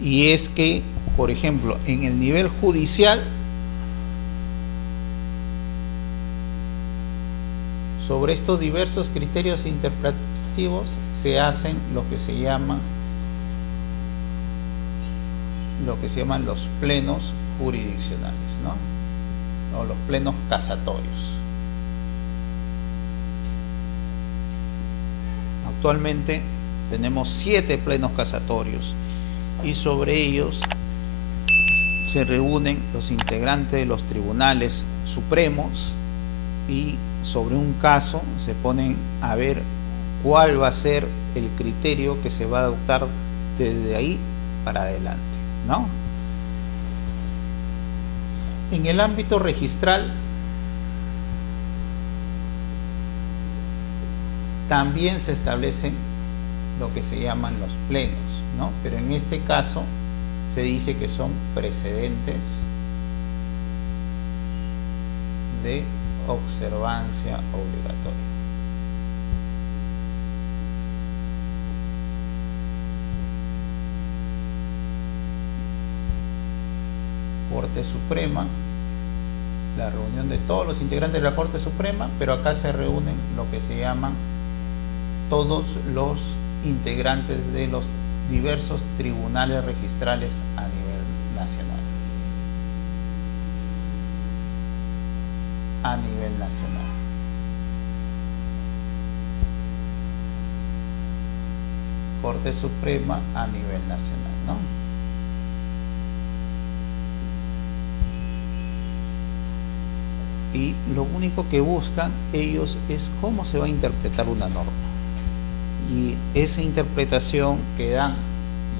Y es que, por ejemplo, en el nivel judicial, sobre estos diversos criterios interpretativos se hacen lo que se llaman los plenos jurisdiccionales, ¿no? O los plenos casatorios. Actualmente tenemos 7 plenos casatorios y sobre ellos se reúnen los integrantes de los tribunales supremos y sobre un caso se ponen a ver cuál va a ser el criterio que se va a adoptar desde ahí para adelante, ¿no? En el ámbito registral también se establecen lo que se llaman los plenos, ¿no? Pero en este caso se dice que son precedentes de observancia obligatoria. Corte Suprema, la reunión de todos los integrantes de la Corte Suprema, pero acá se reúnen lo que se llaman todos los integrantes de los diversos tribunales registrales a nivel nacional. A nivel nacional. Corte Suprema a nivel nacional, ¿no? Y lo único que buscan ellos es cómo se va a interpretar una norma. Y esa interpretación que dan,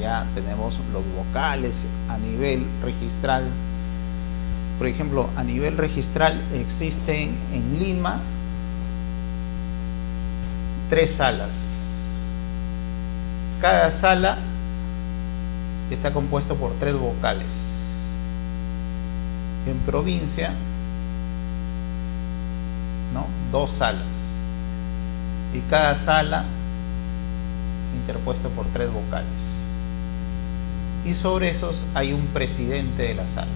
ya tenemos los vocales a nivel registral. Por ejemplo, a nivel registral existen en Lima 3 salas. Cada sala está compuesto por 3 vocales. En provincia, ¿no? 2 salas. Y cada sala interpuesto por 3 vocales. Y sobre esos hay un presidente de la sala,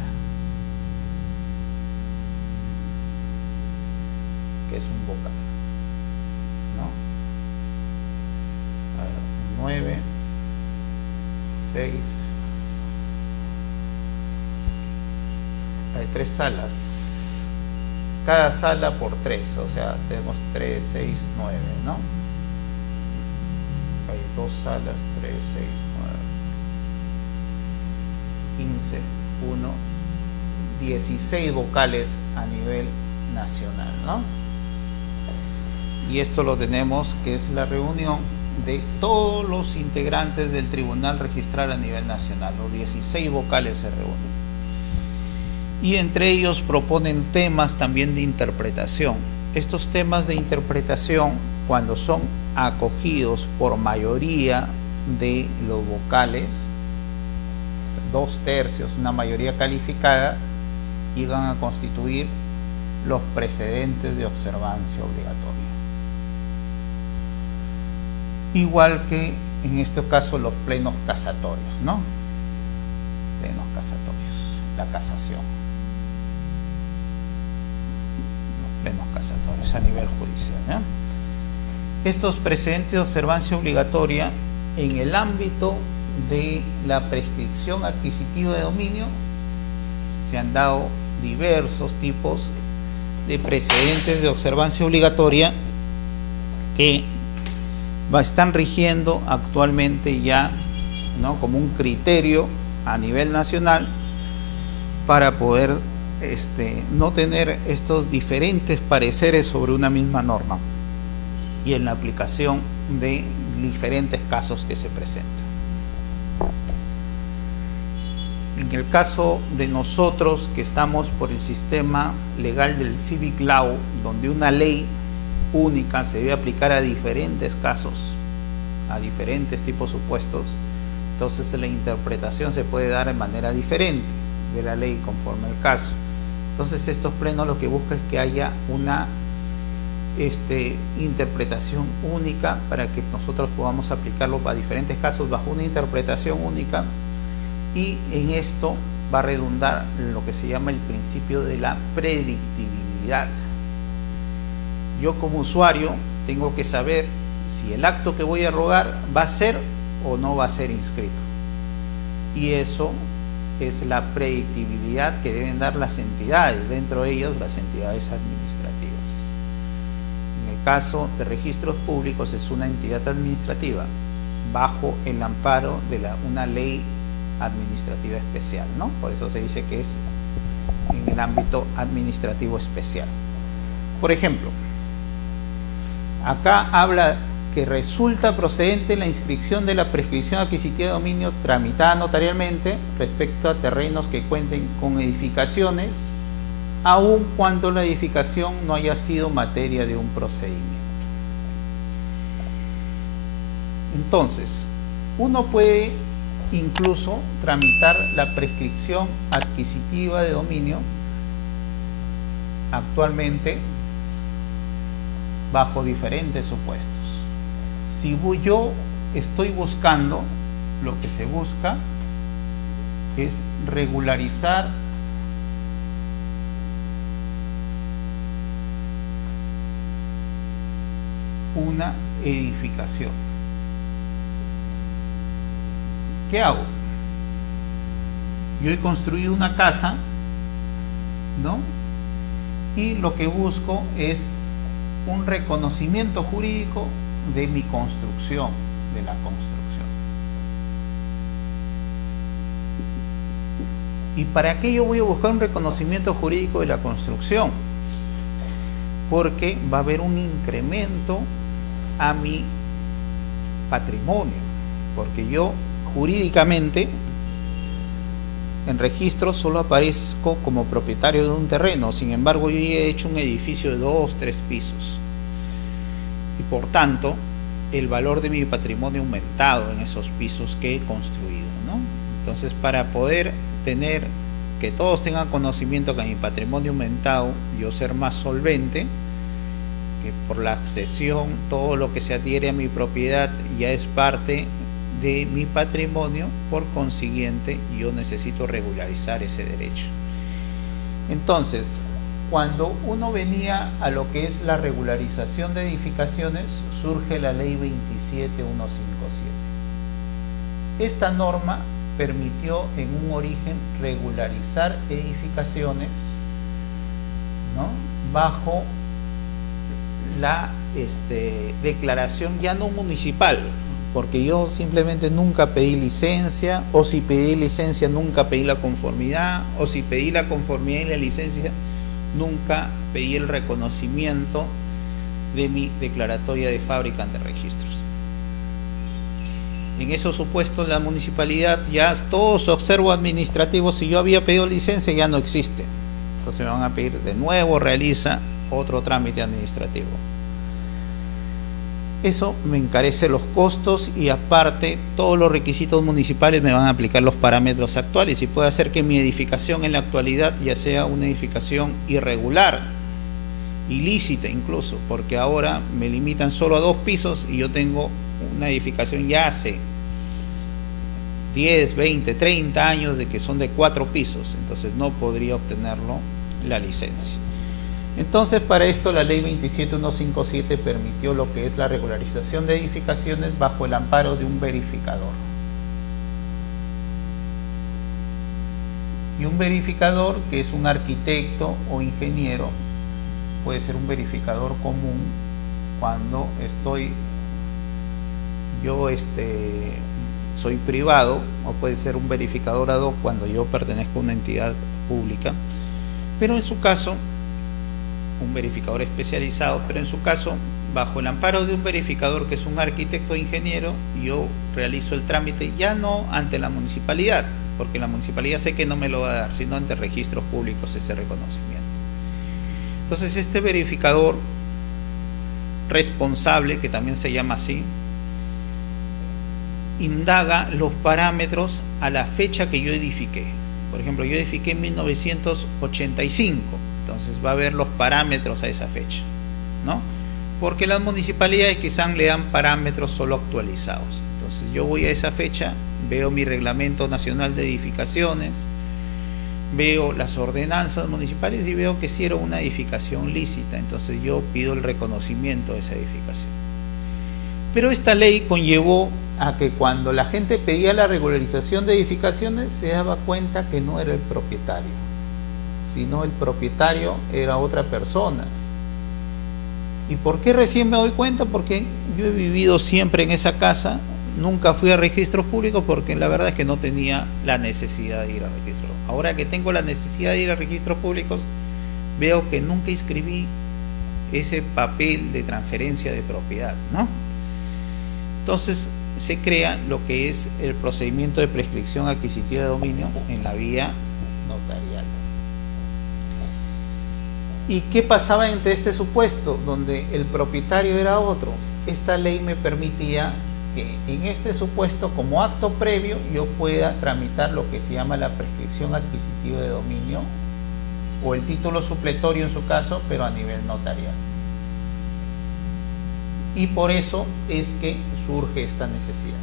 que es un vocal, ¿no? A ver, 9, 6. Hay 3 salas. Cada sala por 3, o sea, tenemos 3, 6, 9, ¿no? Hay 2 salas, 3, 6, 9, 15, 1, 16 vocales a nivel nacional, ¿no? Y esto lo tenemos, que es la reunión de todos los integrantes del tribunal registral a nivel nacional. Los 16 vocales se reúnen. Y entre ellos proponen temas también de interpretación. Estos temas de interpretación, cuando son acogidos por mayoría de los vocales, 2/3, una mayoría calificada, llegan a constituir los precedentes de observancia obligatoria. Igual que en este caso los plenos casatorios, ¿no? Plenos casatorios, la casación. Los plenos casatorios a nivel judicial, ¿no? Estos precedentes de observancia obligatoria en el ámbito de la prescripción adquisitiva de dominio se han dado diversos tipos de precedentes de observancia obligatoria que están rigiendo actualmente ya, ¿no?, como un criterio a nivel nacional para poder no tener estos diferentes pareceres sobre una misma norma y en la aplicación de diferentes casos que se presentan. En el caso de nosotros que estamos por el sistema legal del Civic Law, donde una ley única se debe aplicar a diferentes casos, a diferentes tipos supuestos, entonces la interpretación se puede dar de manera diferente de la ley conforme al caso. Entonces estos plenos lo que buscan es que haya una interpretación única para que nosotros podamos aplicarlo a diferentes casos bajo una interpretación única, y en esto va a redundar lo que se llama el principio de la predictibilidad. Yo como usuario tengo que saber si el acto que voy a rogar va a ser o no va a ser inscrito, y eso es la predictibilidad que deben dar las entidades, dentro de ellas las entidades administrativas. En el caso de registros públicos es una entidad administrativa bajo el amparo de una ley administrativa especial, ¿no? Por eso se dice que es en el ámbito administrativo especial. Por ejemplo, acá habla que resulta procedente la inscripción de la prescripción adquisitiva de dominio tramitada notarialmente respecto a terrenos que cuenten con edificaciones, aun cuando la edificación no haya sido materia de un procedimiento. Entonces, uno puede incluso tramitar la prescripción adquisitiva de dominio actualmente bajo diferentes supuestos. Si yo estoy buscando, lo que se busca es regularizar una edificación. ¿Qué hago? Yo he construido una casa, ¿no? Y lo que busco es un reconocimiento jurídico de mi construcción, de la construcción. ¿Y para qué yo voy a buscar un reconocimiento jurídico de la construcción? Porque va a haber un incremento a mi patrimonio, porque yo jurídicamente en registro solo aparezco como propietario de un terreno, sin embargo yo ya he hecho un edificio de 2, 3 pisos y por tanto el valor de mi patrimonio ha aumentado en esos pisos que he construido, ¿no? Entonces, para poder tener, que todos tengan conocimiento que mi patrimonio ha aumentado, yo ser más solvente, que por la accesión todo lo que se adhiere a mi propiedad ya es parte de mi patrimonio, por consiguiente yo necesito regularizar ese derecho. Entonces, cuando uno venía a lo que es la regularización de edificaciones, surge la ley 27157. Esta norma permitió en un origen regularizar edificaciones, ¿no?, bajo la declaración ya no municipal, porque yo simplemente nunca pedí licencia, o si pedí licencia nunca pedí la conformidad, o si pedí la conformidad y la licencia nunca pedí el reconocimiento de mi declaratoria de fábrica ante registros. En esos supuestos la municipalidad ya todo su observo administrativo, si yo había pedido licencia, ya no existe. Entonces me van a pedir de nuevo, realiza otro trámite administrativo. Eso me encarece los costos y aparte todos los requisitos municipales me van a aplicar los parámetros actuales y puede hacer que mi edificación en la actualidad ya sea una edificación irregular, ilícita incluso, porque ahora me limitan solo a 2 pisos y yo tengo una edificación ya hace 10, 20, 30 años de que son de 4 pisos, entonces no podría obtenerlo la licencia. Entonces, para esto la ley 27157 permitió lo que es la regularización de edificaciones bajo el amparo de un verificador. Y un verificador, que es un arquitecto o ingeniero, puede ser un verificador común cuando yo soy privado, o puede ser un verificador ad hoc cuando yo pertenezco a una entidad pública. Pero en su caso, un verificador especializado, pero en su caso, bajo el amparo de un verificador que es un arquitecto ingeniero, yo realizo el trámite ya no ante la municipalidad, porque la municipalidad sé que no me lo va a dar, sino ante registros públicos ese reconocimiento. Entonces este verificador responsable, que también se llama así, indaga los parámetros a la fecha que yo edifiqué. Por ejemplo, yo edifiqué en 1985, entonces va a ver los parámetros a esa fecha, ¿no? Porque las municipalidades quizás le dan parámetros solo actualizados. Entonces yo voy a esa fecha, veo mi reglamento nacional de edificaciones, veo las ordenanzas municipales y veo que sí era una edificación lícita, entonces yo pido el reconocimiento de esa edificación. Pero esta ley conllevó a que cuando la gente pedía la regularización de edificaciones se daba cuenta que no era el propietario, sino el propietario era otra persona. ¿Y por qué recién me doy cuenta? Porque yo he vivido siempre en esa casa, nunca fui a registros públicos porque la verdad es que no tenía la necesidad de ir a registros. Ahora que tengo la necesidad de ir a registros públicos, veo que nunca inscribí ese papel de transferencia de propiedad, ¿no? Entonces se crea lo que es el procedimiento de prescripción adquisitiva de dominio en la vía notarial. ¿Y qué pasaba entre este supuesto, donde el propietario era otro? Esta ley me permitía que en este supuesto, como acto previo, yo pueda tramitar lo que se llama la prescripción adquisitiva de dominio o el título supletorio en su caso, pero a nivel notarial. Y por eso es que surge esta necesidad.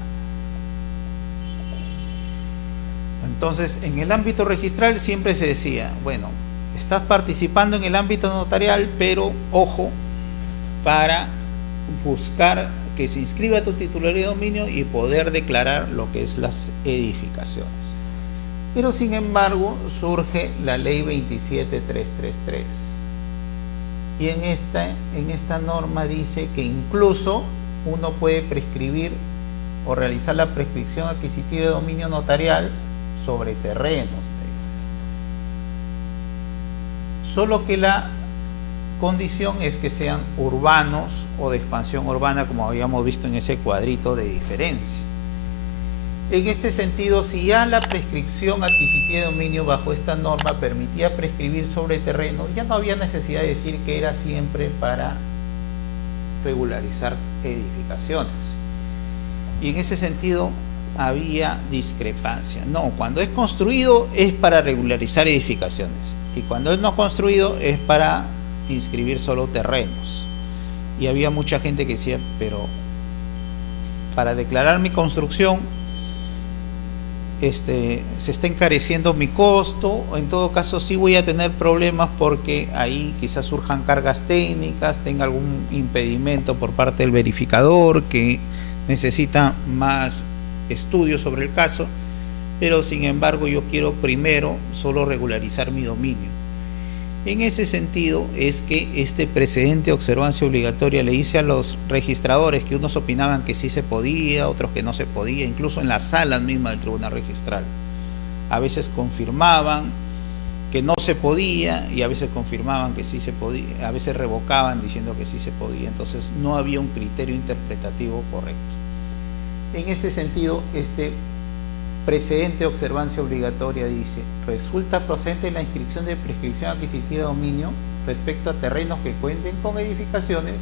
Entonces, en el ámbito registral siempre se decía, bueno, estás participando en el ámbito notarial, pero ojo, para buscar que se inscriba tu titularidad de dominio y poder declarar lo que es las edificaciones. Pero sin embargo surge la ley 27333 y en esta norma dice que incluso uno puede prescribir o realizar la prescripción adquisitiva de dominio notarial sobre terrenos, solo que la condición es que sean urbanos o de expansión urbana, como habíamos visto en ese cuadrito de diferencia. En este sentido, si ya la prescripción adquisitiva de dominio bajo esta norma permitía prescribir sobre terrenos, ya no había necesidad de decir que era siempre para regularizar edificaciones. Y en ese sentido había discrepancia. No, cuando es construido es para regularizar edificaciones y cuando es no construido es para inscribir solo terrenos. Y había mucha gente que decía, pero para declarar mi construcción se está encareciendo mi costo, en todo caso sí voy a tener problemas porque ahí quizás surjan cargas técnicas, tenga algún impedimento por parte del verificador que necesita más estudios sobre el caso, pero sin embargo yo quiero primero solo regularizar mi dominio. En ese sentido es que este precedente de observancia obligatoria le dice a los registradores que unos opinaban que sí se podía, otros que no se podía, incluso en las salas mismas del tribunal registral. A veces confirmaban que no se podía y a veces confirmaban que sí se podía, a veces revocaban diciendo que sí se podía, entonces no había un criterio interpretativo correcto. En ese sentido, este precedente de observancia obligatoria dice: resulta procedente la inscripción de prescripción adquisitiva de dominio respecto a terrenos que cuenten con edificaciones,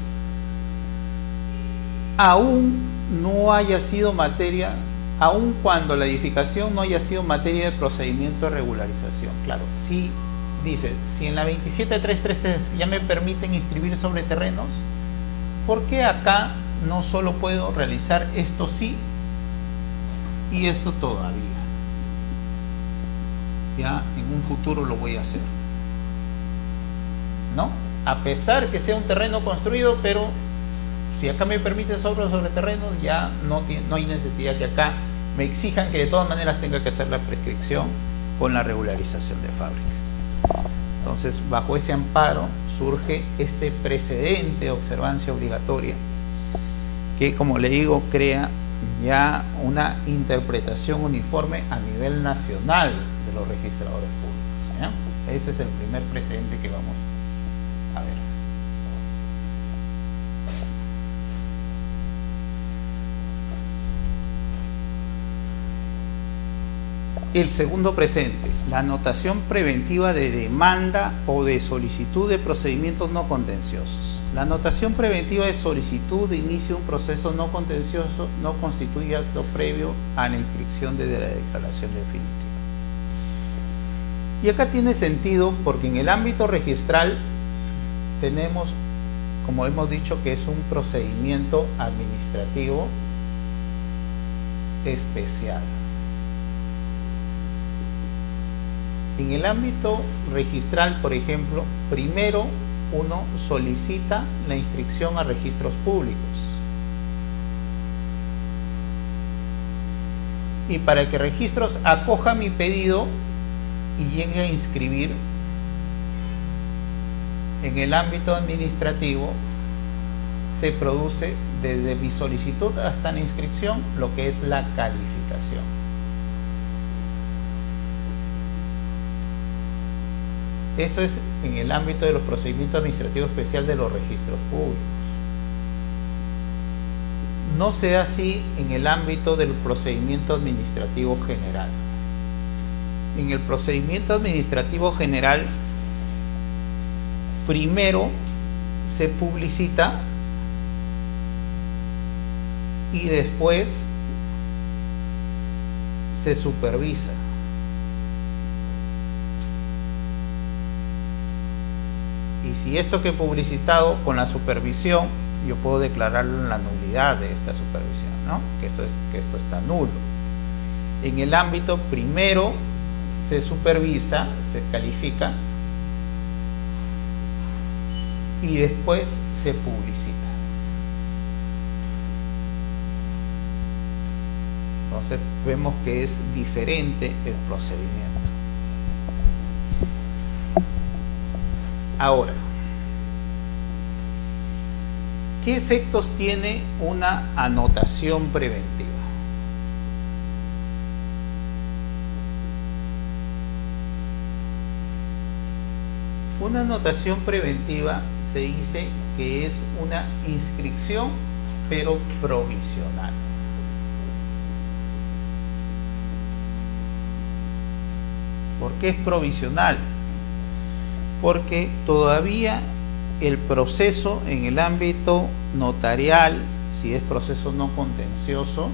aún no haya sido materia, aun cuando la edificación no haya sido materia de procedimiento de regularización. Claro, si dice, si en la 27333 ya me permiten inscribir sobre terrenos, ¿por qué acá no solo puedo realizar esto sí y esto todavía? Ya en un futuro lo voy a hacer, ¿no? A pesar que sea un terreno construido, pero si acá me permiten sobre terrenos, ya no hay necesidad que acá me exijan que de todas maneras tenga que hacer la prescripción con la regularización de fábrica. Entonces, bajo ese amparo surge este precedente de observancia obligatoria que, como le digo, crea ya una interpretación uniforme a nivel nacional de los registradores públicos, ¿ya? Ese es el primer precedente que vamos a ver. El segundo precedente, la anotación preventiva de demanda o de solicitud de procedimientos no contenciosos. La anotación preventiva de solicitud de inicio de un proceso no contencioso no constituye acto previo a la inscripción de la declaración definitiva. Y acá tiene sentido porque en el ámbito registral tenemos, como hemos dicho, que es un procedimiento administrativo especial. En el ámbito registral, por ejemplo, primero uno solicita la inscripción a registros públicos. Y para que registros acoja mi pedido y llegue a inscribir, en el ámbito administrativo se produce desde mi solicitud hasta la inscripción lo que es la calificación. Eso es en el ámbito de los procedimientos administrativos especiales de los registros públicos. No se da así en el ámbito del procedimiento administrativo general. En el procedimiento administrativo general, primero se publicita y después se supervisa. Y si esto que he publicitado con la supervisión, yo puedo declarar la nulidad de esta supervisión, ¿no? Que esto está nulo. En el ámbito primero se supervisa, se califica y después se publicita. Entonces vemos que es diferente el procedimiento. Ahora, ¿qué efectos tiene una anotación preventiva? Una anotación preventiva se dice que es una inscripción, pero provisional. ¿Por qué es provisional? Porque todavía el proceso en el ámbito notarial, si es proceso no contencioso,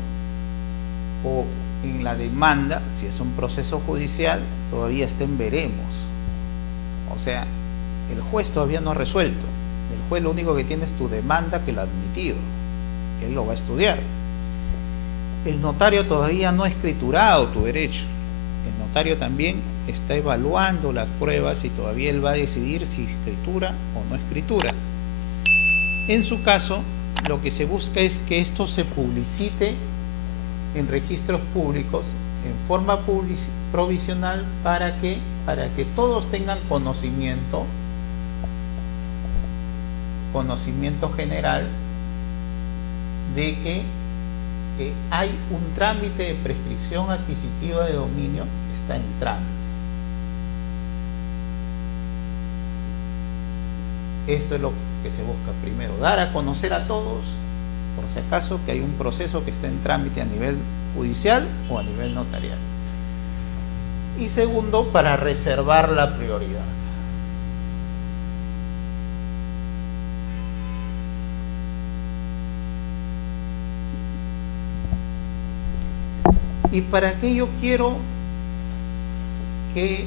o en la demanda, si es un proceso judicial, todavía está en veremos. O sea, el juez todavía no ha resuelto. El juez lo único que tiene es tu demanda que lo ha admitido. Él lo va a estudiar. El notario todavía no ha escriturado tu derecho. El notario también está evaluando las pruebas y todavía él va a decidir si escritura o no escritura. En su caso, lo que se busca es que esto se publicite en registros públicos en forma provisional para que todos tengan conocimiento general de que hay un trámite de prescripción adquisitiva de dominio que está en trámite. Esto es lo que se busca primero, dar a conocer a todos, por si acaso, que hay un proceso que está en trámite a nivel judicial o a nivel notarial. Y segundo, para reservar la prioridad. Y para qué yo quiero que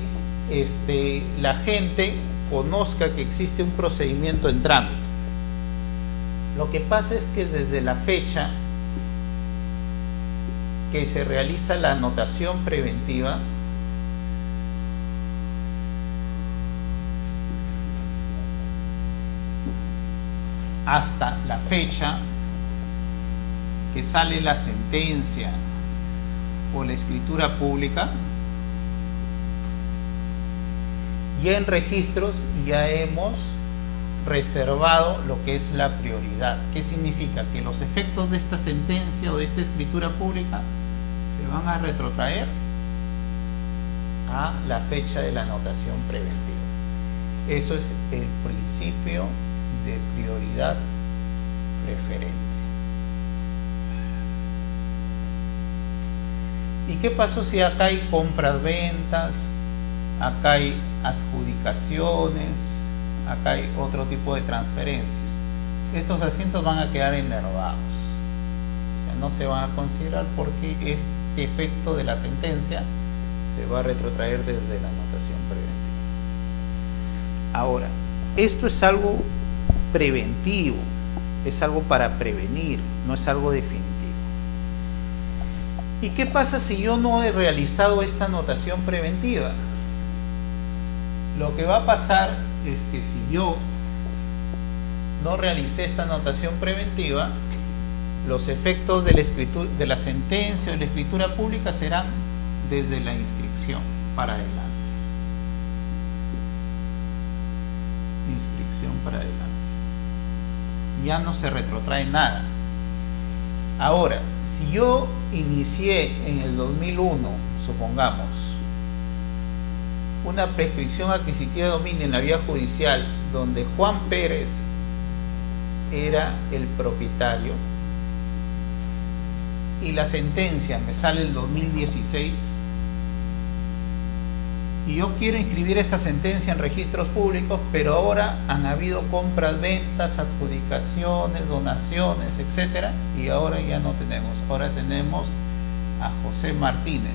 la gente conozca que existe un procedimiento en trámite. Lo que pasa es que desde la fecha que se realiza la anotación preventiva, hasta la fecha que sale la sentencia o la escritura pública, ya en registros ya hemos reservado lo que es la prioridad. ¿Qué significa? Que los efectos de esta sentencia o de esta escritura pública se van a retrotraer a la fecha de la anotación preventiva. Eso es el principio de prioridad preferente. ¿Y qué pasó si acá hay compras-ventas, acá hay adjudicaciones, acá hay otro tipo de transferencias? Estos asientos van a quedar enervados, o sea, no se van a considerar porque este efecto de la sentencia se va a retrotraer desde la anotación preventiva. Ahora, esto es algo preventivo, es algo para prevenir, no es algo definitivo. ¿Y qué pasa si yo no he realizado esta anotación preventiva? Lo que va a pasar es que si yo no realicé esta anotación preventiva, los efectos de la sentencia o de la escritura pública serán desde la inscripción para adelante. Inscripción para adelante. Ya no se retrotrae nada. Ahora, si yo inicié en el 2001, supongamos, una prescripción adquisitiva de dominio en la vía judicial donde Juan Pérez era el propietario y la sentencia me sale el 2016 y yo quiero inscribir esta sentencia en registros públicos, pero ahora han habido compras, ventas, adjudicaciones, donaciones, etcétera, y ahora ya no tenemos. Ahora tenemos a José Martínez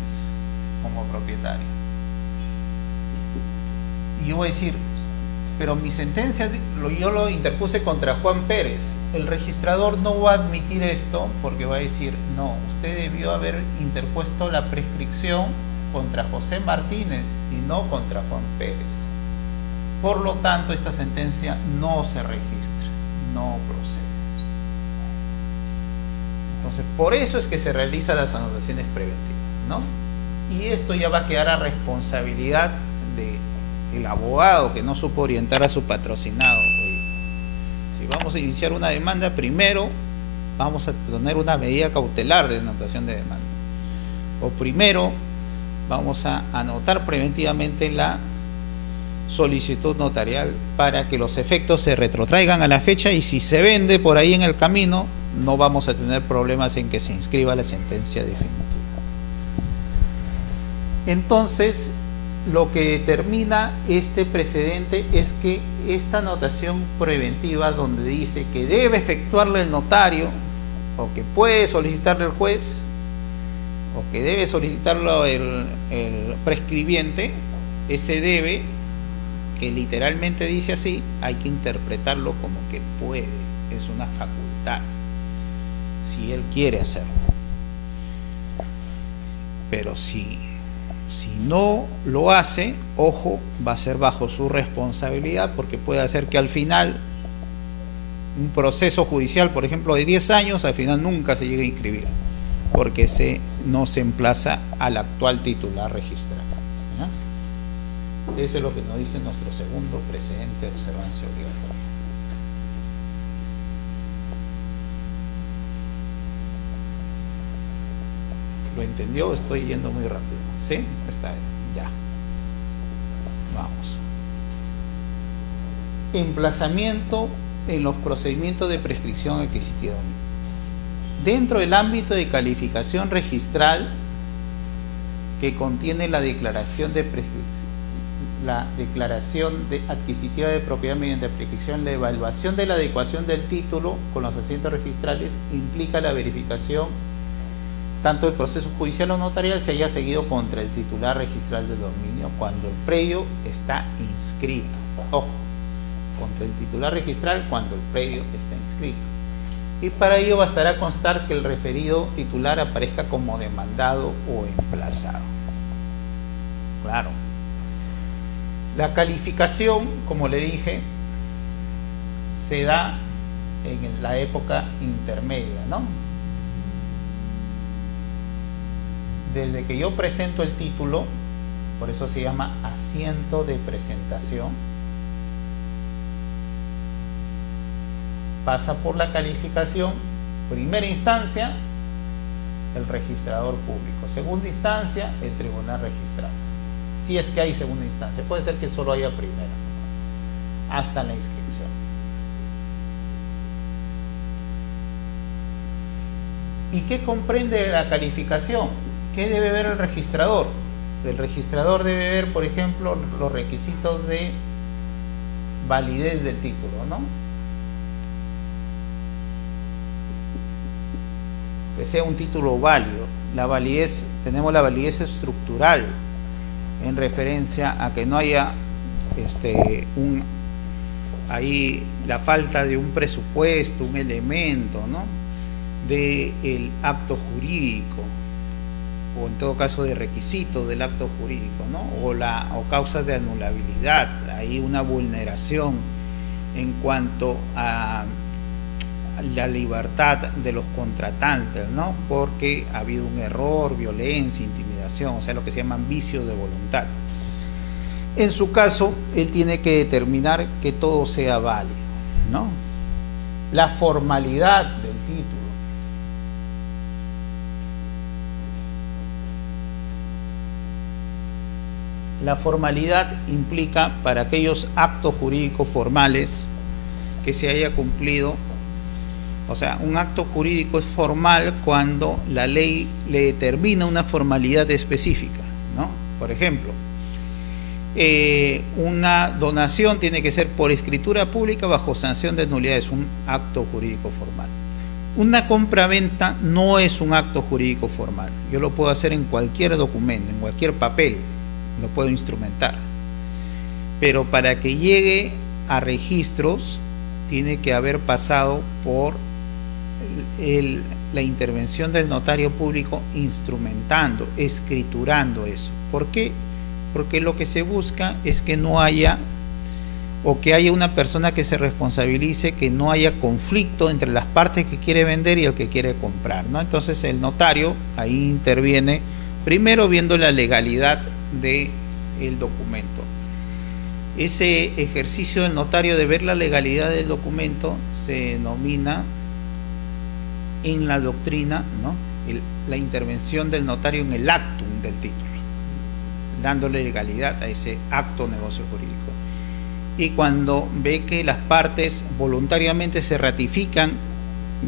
como propietario. Y yo voy a decir, pero mi sentencia yo lo interpuse contra Juan Pérez. El registrador no va a admitir esto porque va a decir, no, usted debió haber interpuesto la prescripción contra José Martínez y no contra Juan Pérez. Por lo tanto, esta sentencia no se registra, no procede. Entonces, por eso es que se realizan las anotaciones preventivas, ¿no? Y esto ya va a quedar a responsabilidad del abogado que no supo orientar a su patrocinado. Si vamos a iniciar una demanda, primero vamos a tener una medida cautelar de anotación de demanda. O primero vamos a anotar preventivamente la solicitud notarial para que los efectos se retrotraigan a la fecha, y si se vende por ahí en el camino, no vamos a tener problemas en que se inscriba la sentencia definitiva. Entonces, lo que determina este precedente es que esta anotación preventiva, donde dice que debe efectuarle el notario o que puede solicitarle el juez o que debe solicitarlo el prescribiente, ese debe, que literalmente dice así, hay que interpretarlo como que puede, es una facultad, si él quiere hacerlo. Pero si no lo hace, ojo, va a ser bajo su responsabilidad, porque puede hacer que al final un proceso judicial, por ejemplo, de 10 años, al final nunca se llegue a inscribir, porque no se emplaza al actual titular registrado. ¿Ya? Eso es lo que nos dice nuestro segundo precedente de observancia obligatoria. ¿Lo entendió? Estoy yendo muy rápido. ¿Sí? Está bien, ya. Vamos. Emplazamiento en los procedimientos de prescripción adquisitiva. Dentro del ámbito de calificación registral que contiene la declaración de prescripción, la declaración adquisitiva de propiedad mediante prescripción, la evaluación de la adecuación del título con los asientos registrales implica la verificación tanto el proceso judicial o notarial se haya seguido contra el titular registral del dominio cuando el predio está inscrito. Ojo, contra el titular registral cuando el predio está inscrito. Y para ello bastará constar que el referido titular aparezca como demandado o emplazado. Claro. La calificación, como le dije, se da en la época intermedia, ¿no? Desde que yo presento el título, por eso se llama asiento de presentación, pasa por la calificación, primera instancia, el registrador público, segunda instancia, el tribunal registral. si es que hay segunda instancia. Puede ser que solo haya primera, hasta la inscripción. ¿Y qué comprende la calificación? ¿Qué debe ver el registrador? El registrador debe ver, por ejemplo, los requisitos de validez del título, ¿no? Que sea un título válido. La validez, tenemos la validez estructural en referencia a que no haya ahí la falta de un presupuesto, un elemento, ¿no?, del acto jurídico, o en todo caso de requisitos del acto jurídico, ¿no?, o causas de anulabilidad, hay una vulneración en cuanto a la libertad de los contratantes, ¿no?, porque ha habido un error, violencia, intimidación, o sea, lo que se llaman vicios de voluntad. En su caso, él tiene que determinar que todo sea válido, ¿no? La formalidad del título. La formalidad implica para aquellos actos jurídicos formales que se haya cumplido. O sea, un acto jurídico es formal cuando la ley le determina una formalidad específica, ¿no? Por ejemplo, una donación tiene que ser por escritura pública bajo sanción de nulidad, es un acto jurídico formal. Una compraventa no es un acto jurídico formal. Yo lo puedo hacer en cualquier documento, en cualquier papel, lo puedo instrumentar. Pero para que llegue a registros, tiene que haber pasado por la intervención del notario público instrumentando, escriturando eso. ¿Por qué? Porque lo que se busca es que no haya, o que haya una persona que se responsabilice, que no haya conflicto entre las partes que quiere vender y el que quiere comprar, ¿no? Entonces el notario ahí interviene, primero viendo la legalidad del documento. Ese ejercicio del notario de ver la legalidad del documento se denomina en la doctrina, ¿no?, la intervención del notario en el actum del título, dándole legalidad a ese acto negocio jurídico. Y cuando ve que las partes voluntariamente se ratifican,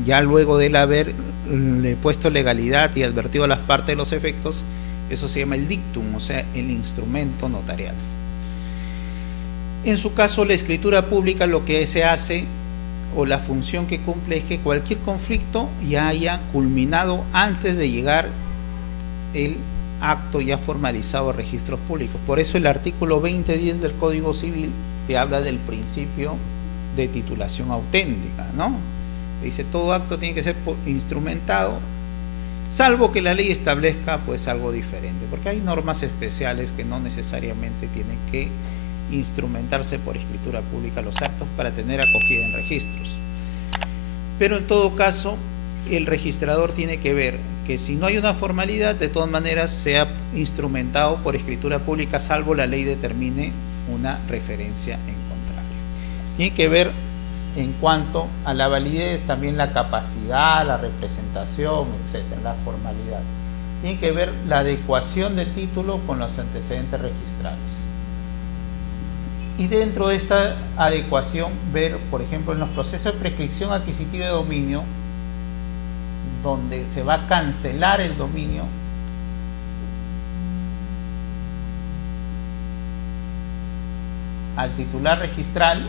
ya luego de él haberle puesto legalidad y advertido a las partes de los efectos, eso se llama el dictum, o sea, el instrumento notarial. En su caso, la escritura pública lo que se hace, o la función que cumple, es que cualquier conflicto ya haya culminado antes de llegar el acto ya formalizado a registros públicos. Por eso el artículo 20.10 del Código Civil te habla del principio de titulación auténtica, ¿no? Dice, todo acto tiene que ser instrumentado, salvo que la ley establezca pues algo diferente, porque hay normas especiales que no necesariamente tienen que instrumentarse por escritura pública los actos para tener acogida en registros. Pero en todo caso, el registrador tiene que ver que si no hay una formalidad, de todas maneras sea instrumentado por escritura pública, salvo la ley determine una referencia en contrario. Tiene que ver en cuanto a la validez también la capacidad, la representación, etcétera, la formalidad. Tiene que ver la adecuación del título con los antecedentes registrales. Y dentro de esta adecuación, ver, por ejemplo, en los procesos de prescripción adquisitiva de dominio, donde se va a cancelar el dominio, al titular registral,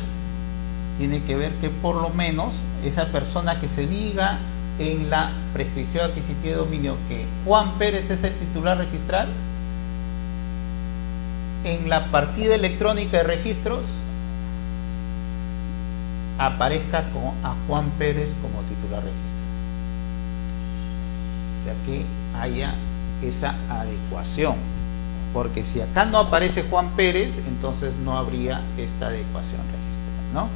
tiene que ver que por lo menos esa persona que se diga en la prescripción adquisitiva de dominio que Juan Pérez es el titular registral, en la partida electrónica de registros aparezca a Juan Pérez como titular registral. O sea, que haya esa adecuación, porque si acá no aparece Juan Pérez, entonces no habría esta adecuación registral, ¿no?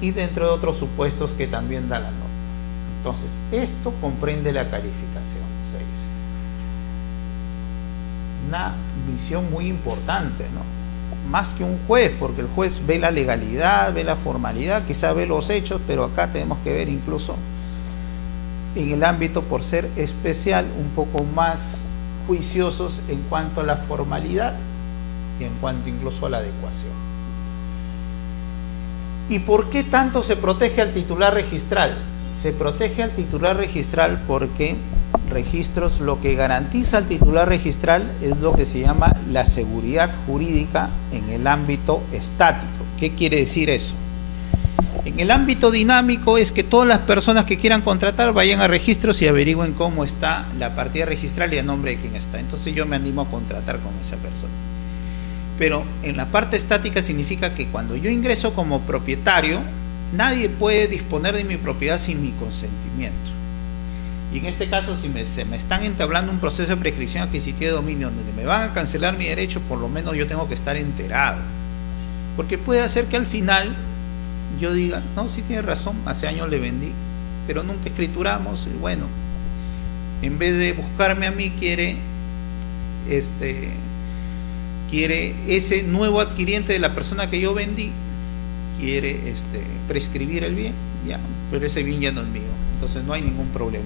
Y dentro de otros supuestos que también da la norma. Entonces, esto comprende la calificación 6. Una misión muy importante, ¿no? Más que un juez, porque el juez ve la legalidad, ve la formalidad, quizá ve los hechos, pero acá tenemos que ver incluso en el ámbito, por ser especial, un poco más juiciosos en cuanto a la formalidad y en cuanto incluso a la adecuación. ¿Y por qué tanto se protege al titular registral? Se protege al titular registral porque registros, lo que garantiza al titular registral es lo que se llama la seguridad jurídica en el ámbito estático. ¿Qué quiere decir eso? En el ámbito dinámico es que todas las personas que quieran contratar vayan a registros y averigüen cómo está la partida registral y a nombre de quién está. Entonces yo me animo a contratar con esa persona. Pero en la parte estática significa que cuando yo ingreso como propietario, nadie puede disponer de mi propiedad sin mi consentimiento. Y en este caso, si se me están entablando un proceso de prescripción adquisitiva de dominio donde me van a cancelar mi derecho, por lo menos yo tengo que estar enterado. Porque puede hacer que al final yo diga, no, sí tiene razón, hace años le vendí, pero nunca escrituramos, y bueno, en vez de buscarme a mí, quiere ese nuevo adquiriente de la persona que yo vendí, quiere prescribir el bien, ya, pero ese bien ya no es mío, entonces no hay ningún problema.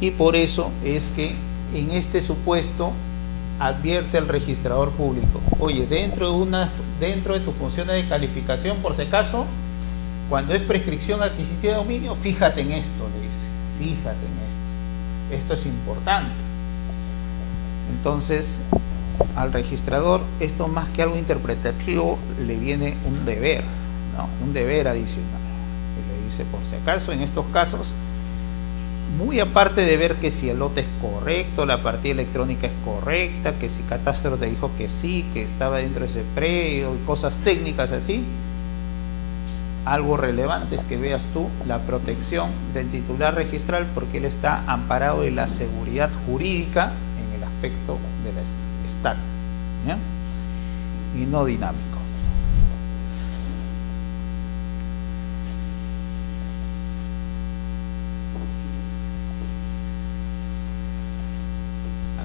Y por eso es que en este supuesto advierte al registrador público, oye, dentro de tus funciones de calificación, por si acaso, cuando es prescripción adquisitiva de dominio, fíjate en esto, le dice, fíjate en esto es importante. Entonces, al registrador, esto más que algo interpretativo, le viene un deber, ¿no? Un deber adicional. Y le dice, por si acaso, en estos casos, muy aparte de ver que si el lote es correcto, la partida electrónica es correcta, que si Catastro te dijo que sí, que estaba dentro de ese predio y cosas técnicas así, algo relevante es que veas tú la protección del titular registral, porque él está amparado de la seguridad jurídica en el aspecto de la estática, ¿ya? Y no dinámico.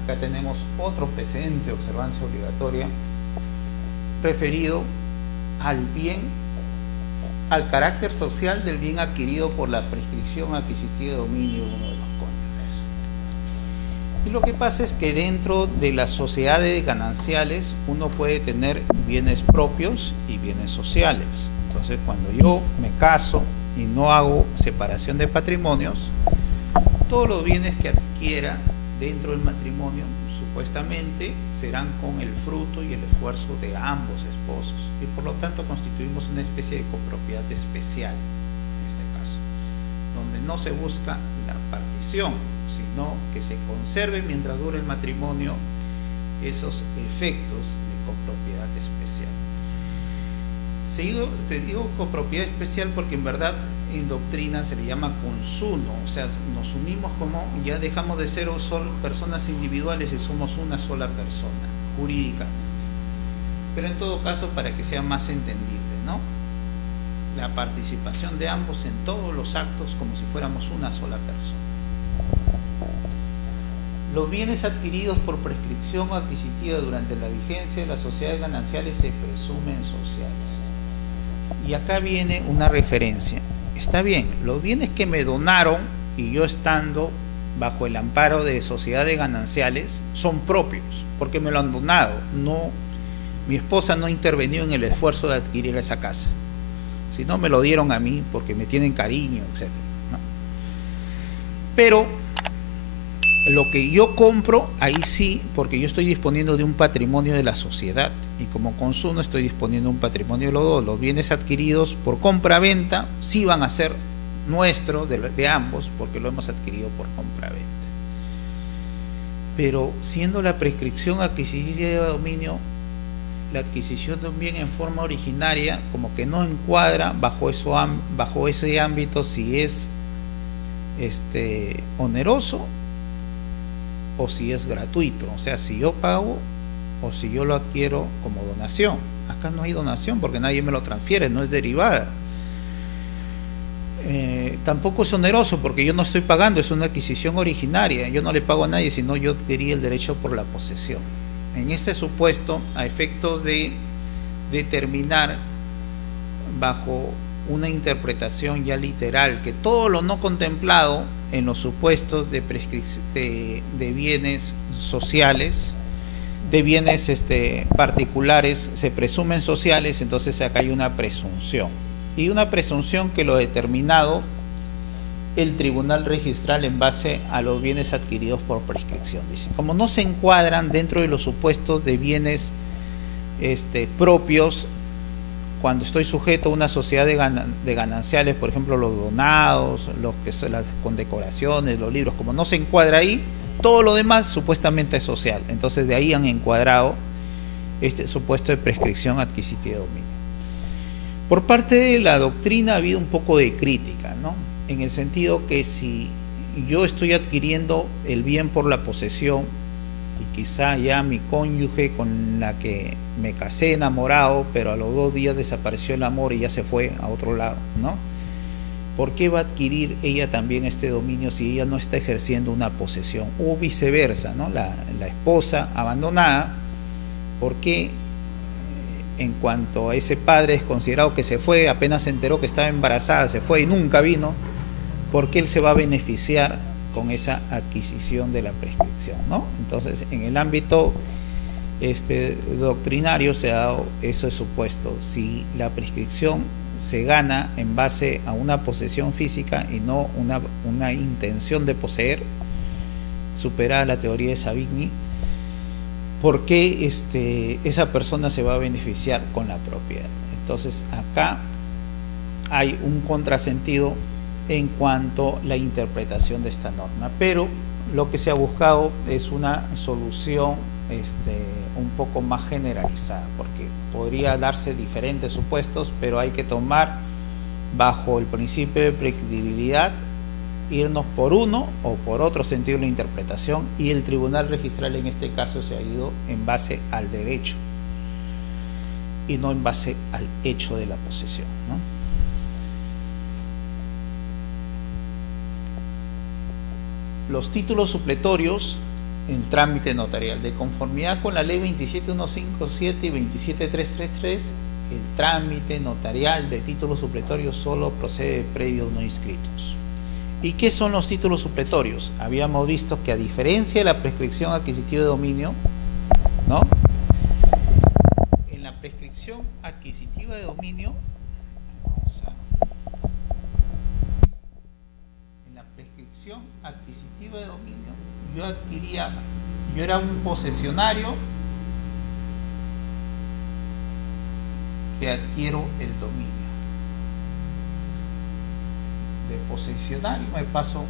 Acá tenemos otro precedente de observancia obligatoria referido al bien, al carácter social del bien adquirido por la prescripción adquisitiva de dominio de uno de los cónyuges. Y lo que pasa es que dentro de las sociedades gananciales uno puede tener bienes propios y bienes sociales. Entonces, cuando yo me caso y no hago separación de patrimonios, todos los bienes que adquiera dentro del matrimonio supuestamente serán con el fruto y el esfuerzo de ambos esposos, y por lo tanto constituimos una especie de copropiedad especial en este caso, donde no se busca la partición, sino que se conserve mientras dure el matrimonio esos efectos de copropiedad especial. Te digo copropiedad especial porque en verdad en doctrina se le llama consuno, o sea, nos unimos como, ya dejamos de ser personas individuales y somos una sola persona, jurídicamente. Pero en todo caso, para que sea más entendible, ¿no? La participación de ambos en todos los actos como si fuéramos una sola persona. Los bienes adquiridos por prescripción adquisitiva durante la vigencia de las sociedades gananciales se presumen sociales. Y acá viene una referencia. Está bien, los bienes que me donaron y yo estando bajo el amparo de sociedades gananciales son propios, porque me lo han donado. No, mi esposa no ha intervenido en el esfuerzo de adquirir esa casa, sino me lo dieron a mí porque me tienen cariño, etc., ¿no? Pero lo que yo compro, ahí sí, porque yo estoy disponiendo de un patrimonio de la sociedad, y como consumo estoy disponiendo de un patrimonio de los dos. Los bienes adquiridos por compra-venta sí van a ser nuestros, de ambos, porque lo hemos adquirido por compra-venta. Pero siendo la prescripción adquisitiva de dominio, la adquisición de un bien en forma originaria como que no encuadra bajo ese ámbito, si es oneroso o si es gratuito, o sea, si yo pago o si yo lo adquiero como donación. Acá no hay donación porque nadie me lo transfiere, no es derivada. Tampoco es oneroso porque yo no estoy pagando, es una adquisición originaria, yo no le pago a nadie, sino yo adquirí el derecho por la posesión. En este supuesto, a efectos de determinar bajo una interpretación ya literal que todo lo no contemplado en los supuestos de bienes sociales, de bienes particulares se presumen sociales, entonces acá hay una presunción. Y una presunción que lo determinado el tribunal registral en base a los bienes adquiridos por prescripción. Dice, como no se encuadran dentro de los supuestos de bienes propios, cuando estoy sujeto a una sociedad de gananciales, por ejemplo los donados, los que son las condecoraciones, los libros, como no se encuadra ahí, todo lo demás supuestamente es social. Entonces de ahí han encuadrado este supuesto de prescripción adquisitiva de dominio. Por parte de la doctrina ha habido un poco de crítica, ¿no? En el sentido que si yo estoy adquiriendo el bien por la posesión y quizá ya mi cónyuge con la que me casé enamorado, pero a los 2 días desapareció el amor y ya se fue a otro lado, ¿no? ¿Por qué va a adquirir ella también este dominio si ella no está ejerciendo una posesión? O viceversa, ¿no? La esposa abandonada, ¿por qué en cuanto a ese padre es considerado que se fue, apenas se enteró que estaba embarazada, se fue y nunca vino? ¿Por qué él se va a beneficiar con esa adquisición de la prescripción, ¿no? Entonces, en el ámbito doctrinario se ha dado ese supuesto. Si la prescripción se gana en base a una posesión física y no una intención de poseer, superada la teoría de Savigny, ¿por qué esa persona se va a beneficiar con la propiedad? Entonces acá hay un contrasentido en cuanto a la interpretación de esta norma, pero lo que se ha buscado es una solución un poco más generalizada, porque podría darse diferentes supuestos, pero hay que tomar bajo el principio de predictibilidad, irnos por uno o por otro sentido de la interpretación, y el tribunal registral en este caso se ha ido en base al derecho y no en base al hecho de la posesión, ¿no? Los títulos supletorios en trámite notarial, de conformidad con la ley 27157 y 27333, el trámite notarial de títulos supletorios solo procede de predios no inscritos. ¿Y qué son los títulos supletorios? Habíamos visto que, a diferencia de la prescripción adquisitiva de dominio, ¿no?, en la prescripción adquisitiva de dominio, adquisitiva de dominio, yo era un posesionario que adquiero el dominio. De posesionario me paso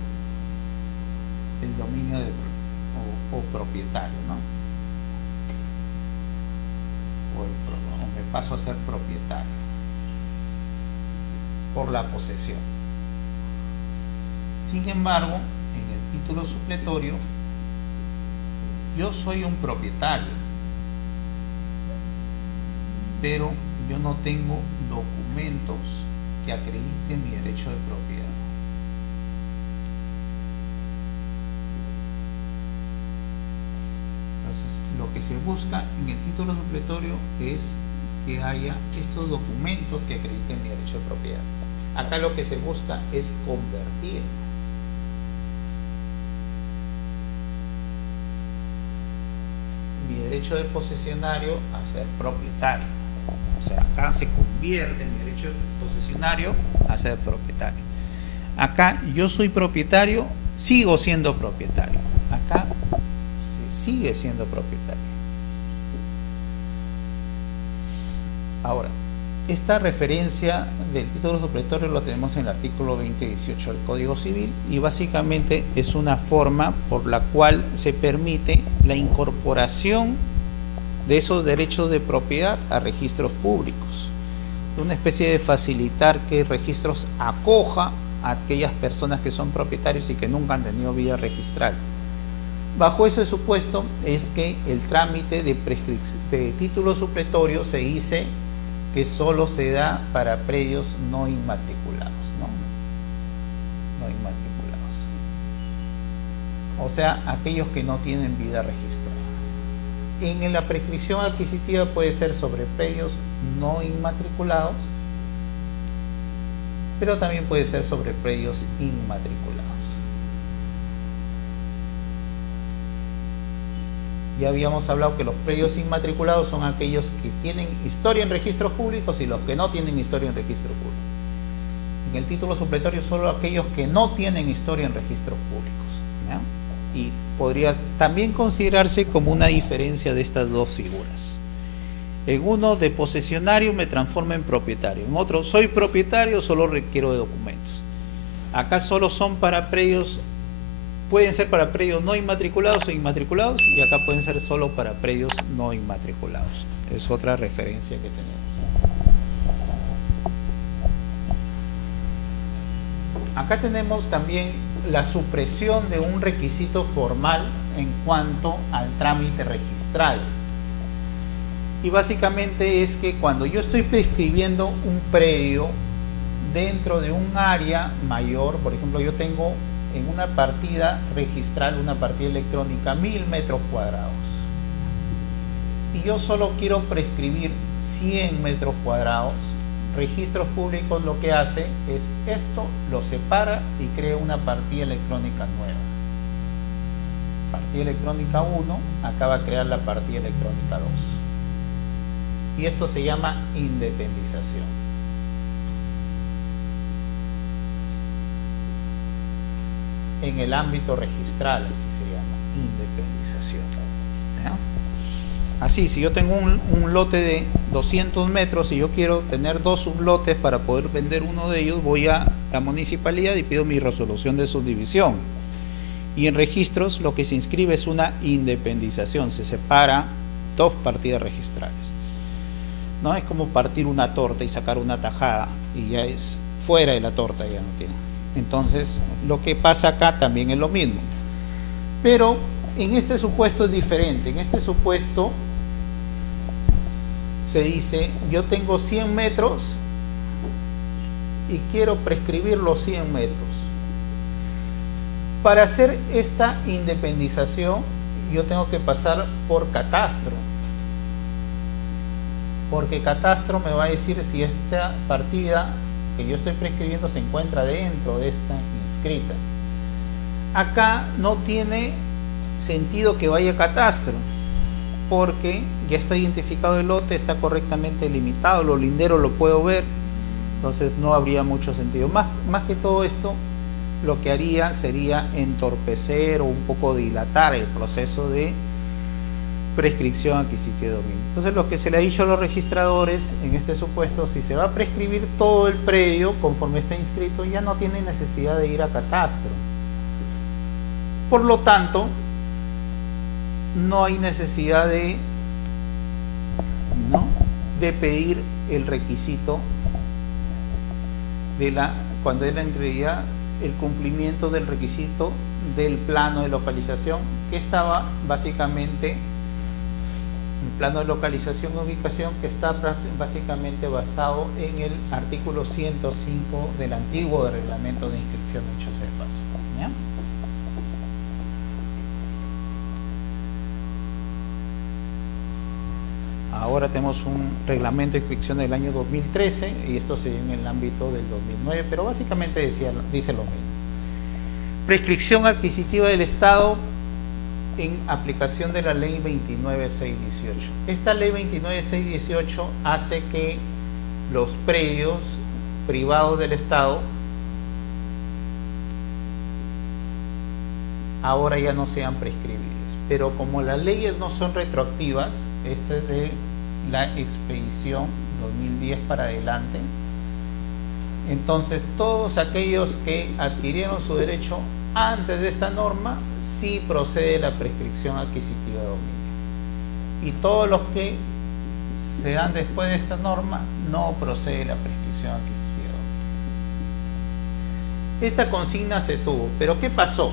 el dominio o propietario, ¿no? O me paso a ser propietario por la posesión. Sin embargo, en el título supletorio, yo soy un propietario, pero yo no tengo documentos que acrediten mi derecho de propiedad. Entonces, lo que se busca en el título supletorio es que haya estos documentos que acrediten mi derecho de propiedad. Acá lo que se busca es convertir mi derecho de posesionario a ser propietario. O sea, acá se convierte mi derecho de posesionario a ser propietario. Acá yo soy propietario, sigo siendo propietario. Acá se sigue siendo propietario. Ahora, esta referencia del título supletorio lo tenemos en el artículo 2018 del Código Civil, y básicamente es una forma por la cual se permite la incorporación de esos derechos de propiedad a registros públicos, una especie de facilitar que registros acoja a aquellas personas que son propietarios y que nunca han tenido vida registral. Bajo ese supuesto es que el trámite de título supletorio se dice que solo se da para predios no inmatriculados, ¿no? No inmatriculados. O sea, aquellos que no tienen vida registrada. En la prescripción adquisitiva puede ser sobre predios no inmatriculados, pero también puede ser sobre predios inmatriculados. Ya habíamos hablado que los predios inmatriculados son aquellos que tienen historia en registros públicos y los que no tienen historia en registros públicos. En el título supletorio solo aquellos que no tienen historia en registros públicos, ¿ya? Y podría también considerarse como una diferencia de estas dos figuras. En uno, de posesionario me transforma en propietario. En otro, soy propietario, solo requiero de documentos. Acá solo son para predios, pueden ser para predios no inmatriculados o inmatriculados, y acá pueden ser solo para predios no inmatriculados. Es otra referencia que tenemos. Acá tenemos también la supresión de un requisito formal en cuanto al trámite registral. Y básicamente es que cuando yo estoy prescribiendo un predio dentro de un área mayor, por ejemplo, yo tengo en una partida registral, una partida electrónica, 1000 metros cuadrados. Y yo solo quiero prescribir 100 metros cuadrados. Registros públicos lo que hace es esto, lo separa y crea una partida electrónica nueva. Partida electrónica 1 acaba de crear la partida electrónica 2. Y esto se llama independización. En el ámbito registral así se llama, independización. ¿Ya? Así, si yo tengo un lote de 200 metros y yo quiero tener 2 sublotes para poder vender uno de ellos, voy a la municipalidad y pido mi resolución de subdivisión. Y en registros lo que se inscribe es una independización, se separa 2 partidas registrales. No es como partir una torta y sacar una tajada y ya es fuera de la torta, ya no tiene. Entonces, lo que pasa acá también es lo mismo. Pero en este supuesto es diferente. En este supuesto se dice, yo tengo 100 metros y quiero prescribir los 100 metros. Para hacer esta independización, yo tengo que pasar por catastro. Porque catastro me va a decir si esta partida que yo estoy prescribiendo se encuentra dentro de esta inscrita. Acá no tiene sentido que vaya a catastro, porque ya está identificado el lote, está correctamente limitado, los linderos lo puedo ver, entonces no habría mucho sentido. Más que todo esto, lo que haría sería entorpecer o un poco dilatar el proceso de prescripción adquisitiva de dominio. Entonces, lo que se le ha dicho a los registradores en este supuesto, si se va a prescribir todo el predio conforme está inscrito, ya no tiene necesidad de ir a catastro. Por lo tanto, no hay necesidad de pedir el requisito de cuando era en realidad el cumplimiento del requisito del plano de localización, que estaba básicamente un plano de localización y ubicación que está básicamente basado en el artículo 105 del antiguo reglamento de inscripción, dicho sea de paso. ¿Ya? Ahora tenemos un reglamento de inscripción del año 2013 y esto se dio en el ámbito del 2009, pero básicamente dice lo mismo. Prescripción adquisitiva del Estado en aplicación de la ley 29618. Esta ley 29618 hace que los predios privados del Estado ahora ya no sean prescribibles, pero como las leyes no son retroactivas, esta es de la expedición 2010 para adelante, entonces todos aquellos que adquirieron su derecho antes de esta norma, sí procede la prescripción adquisitiva de dominio. Y todos los que se dan después de esta norma, no procede la prescripción adquisitiva de dominio. Esta consigna se tuvo, pero ¿qué pasó?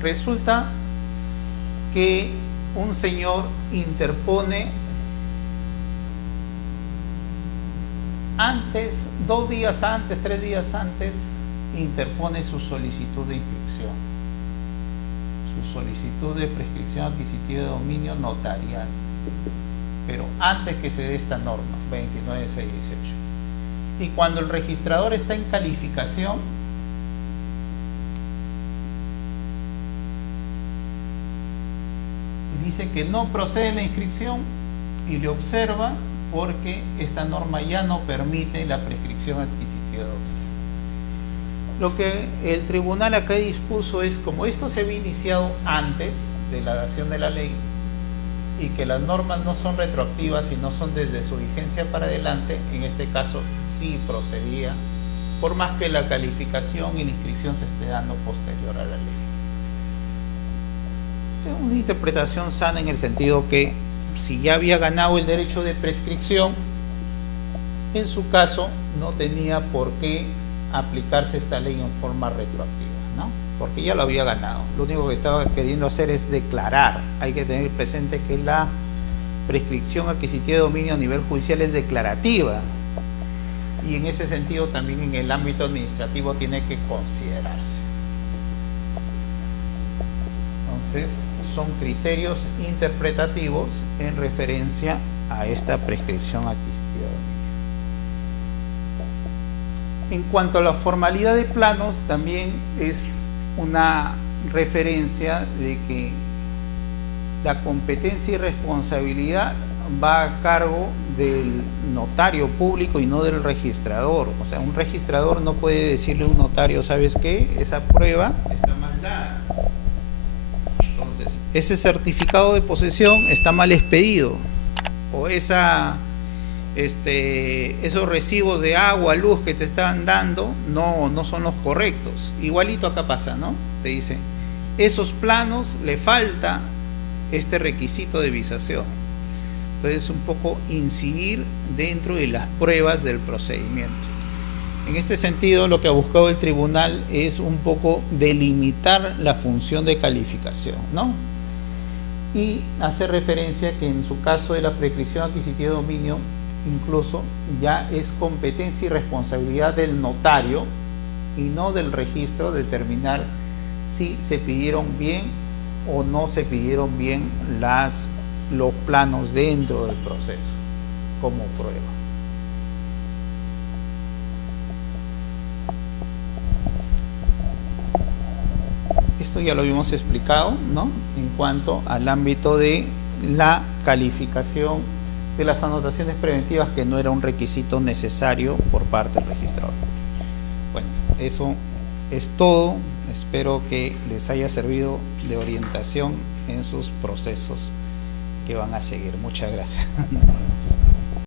Resulta que un señor interpone antes, 2 días antes, 3 días antes, interpone su solicitud de inscripción, su solicitud de prescripción adquisitiva de dominio notarial, pero antes que se dé esta norma 29618. Y cuando el registrador está en calificación, dice que no procede la inscripción y le observa porque esta norma ya no permite la prescripción adquisitiva. Lo que el tribunal acá dispuso es, como esto se había iniciado antes de la dación de la ley y que las normas no son retroactivas y no son desde su vigencia para adelante, en este caso sí procedía, por más que la calificación y la inscripción se esté dando posterior a la ley. Es una interpretación sana en el sentido que si ya había ganado el derecho de prescripción, en su caso no tenía por qué aplicarse esta ley en forma retroactiva, ¿no? Porque ya lo había ganado. Lo único que estaba queriendo hacer es declarar. Hay que tener presente que la prescripción adquisitiva de dominio a nivel judicial es declarativa, y en ese sentido también en el ámbito administrativo tiene que considerarse. Entonces, son criterios interpretativos en referencia a esta prescripción adquisitiva de dominio. En cuanto a la formalidad de planos, también es una referencia de que la competencia y responsabilidad va a cargo del notario público y no del registrador. O sea, un registrador no puede decirle a un notario, ¿sabes qué? Esa prueba está mal dada. Entonces, ese certificado de posesión está mal expedido, o esos recibos de agua, luz que te están dando no son los correctos. Igualito acá pasa, ¿no? Te dice, esos planos le falta este requisito de visación. Entonces, un poco incidir dentro de las pruebas del procedimiento. En este sentido, lo que ha buscado el tribunal es un poco delimitar la función de calificación, ¿no? Y hacer referencia que en su caso de la prescripción adquisitiva de dominio, incluso ya es competencia y responsabilidad del notario y no del registro determinar si se pidieron bien o no se pidieron bien los planos dentro del proceso como prueba. Esto ya lo habíamos explicado, ¿no? En cuanto al ámbito de la calificación de las anotaciones preventivas, que no era un requisito necesario por parte del registrador. Bueno, eso es todo. Espero que les haya servido de orientación en sus procesos que van a seguir. Muchas gracias.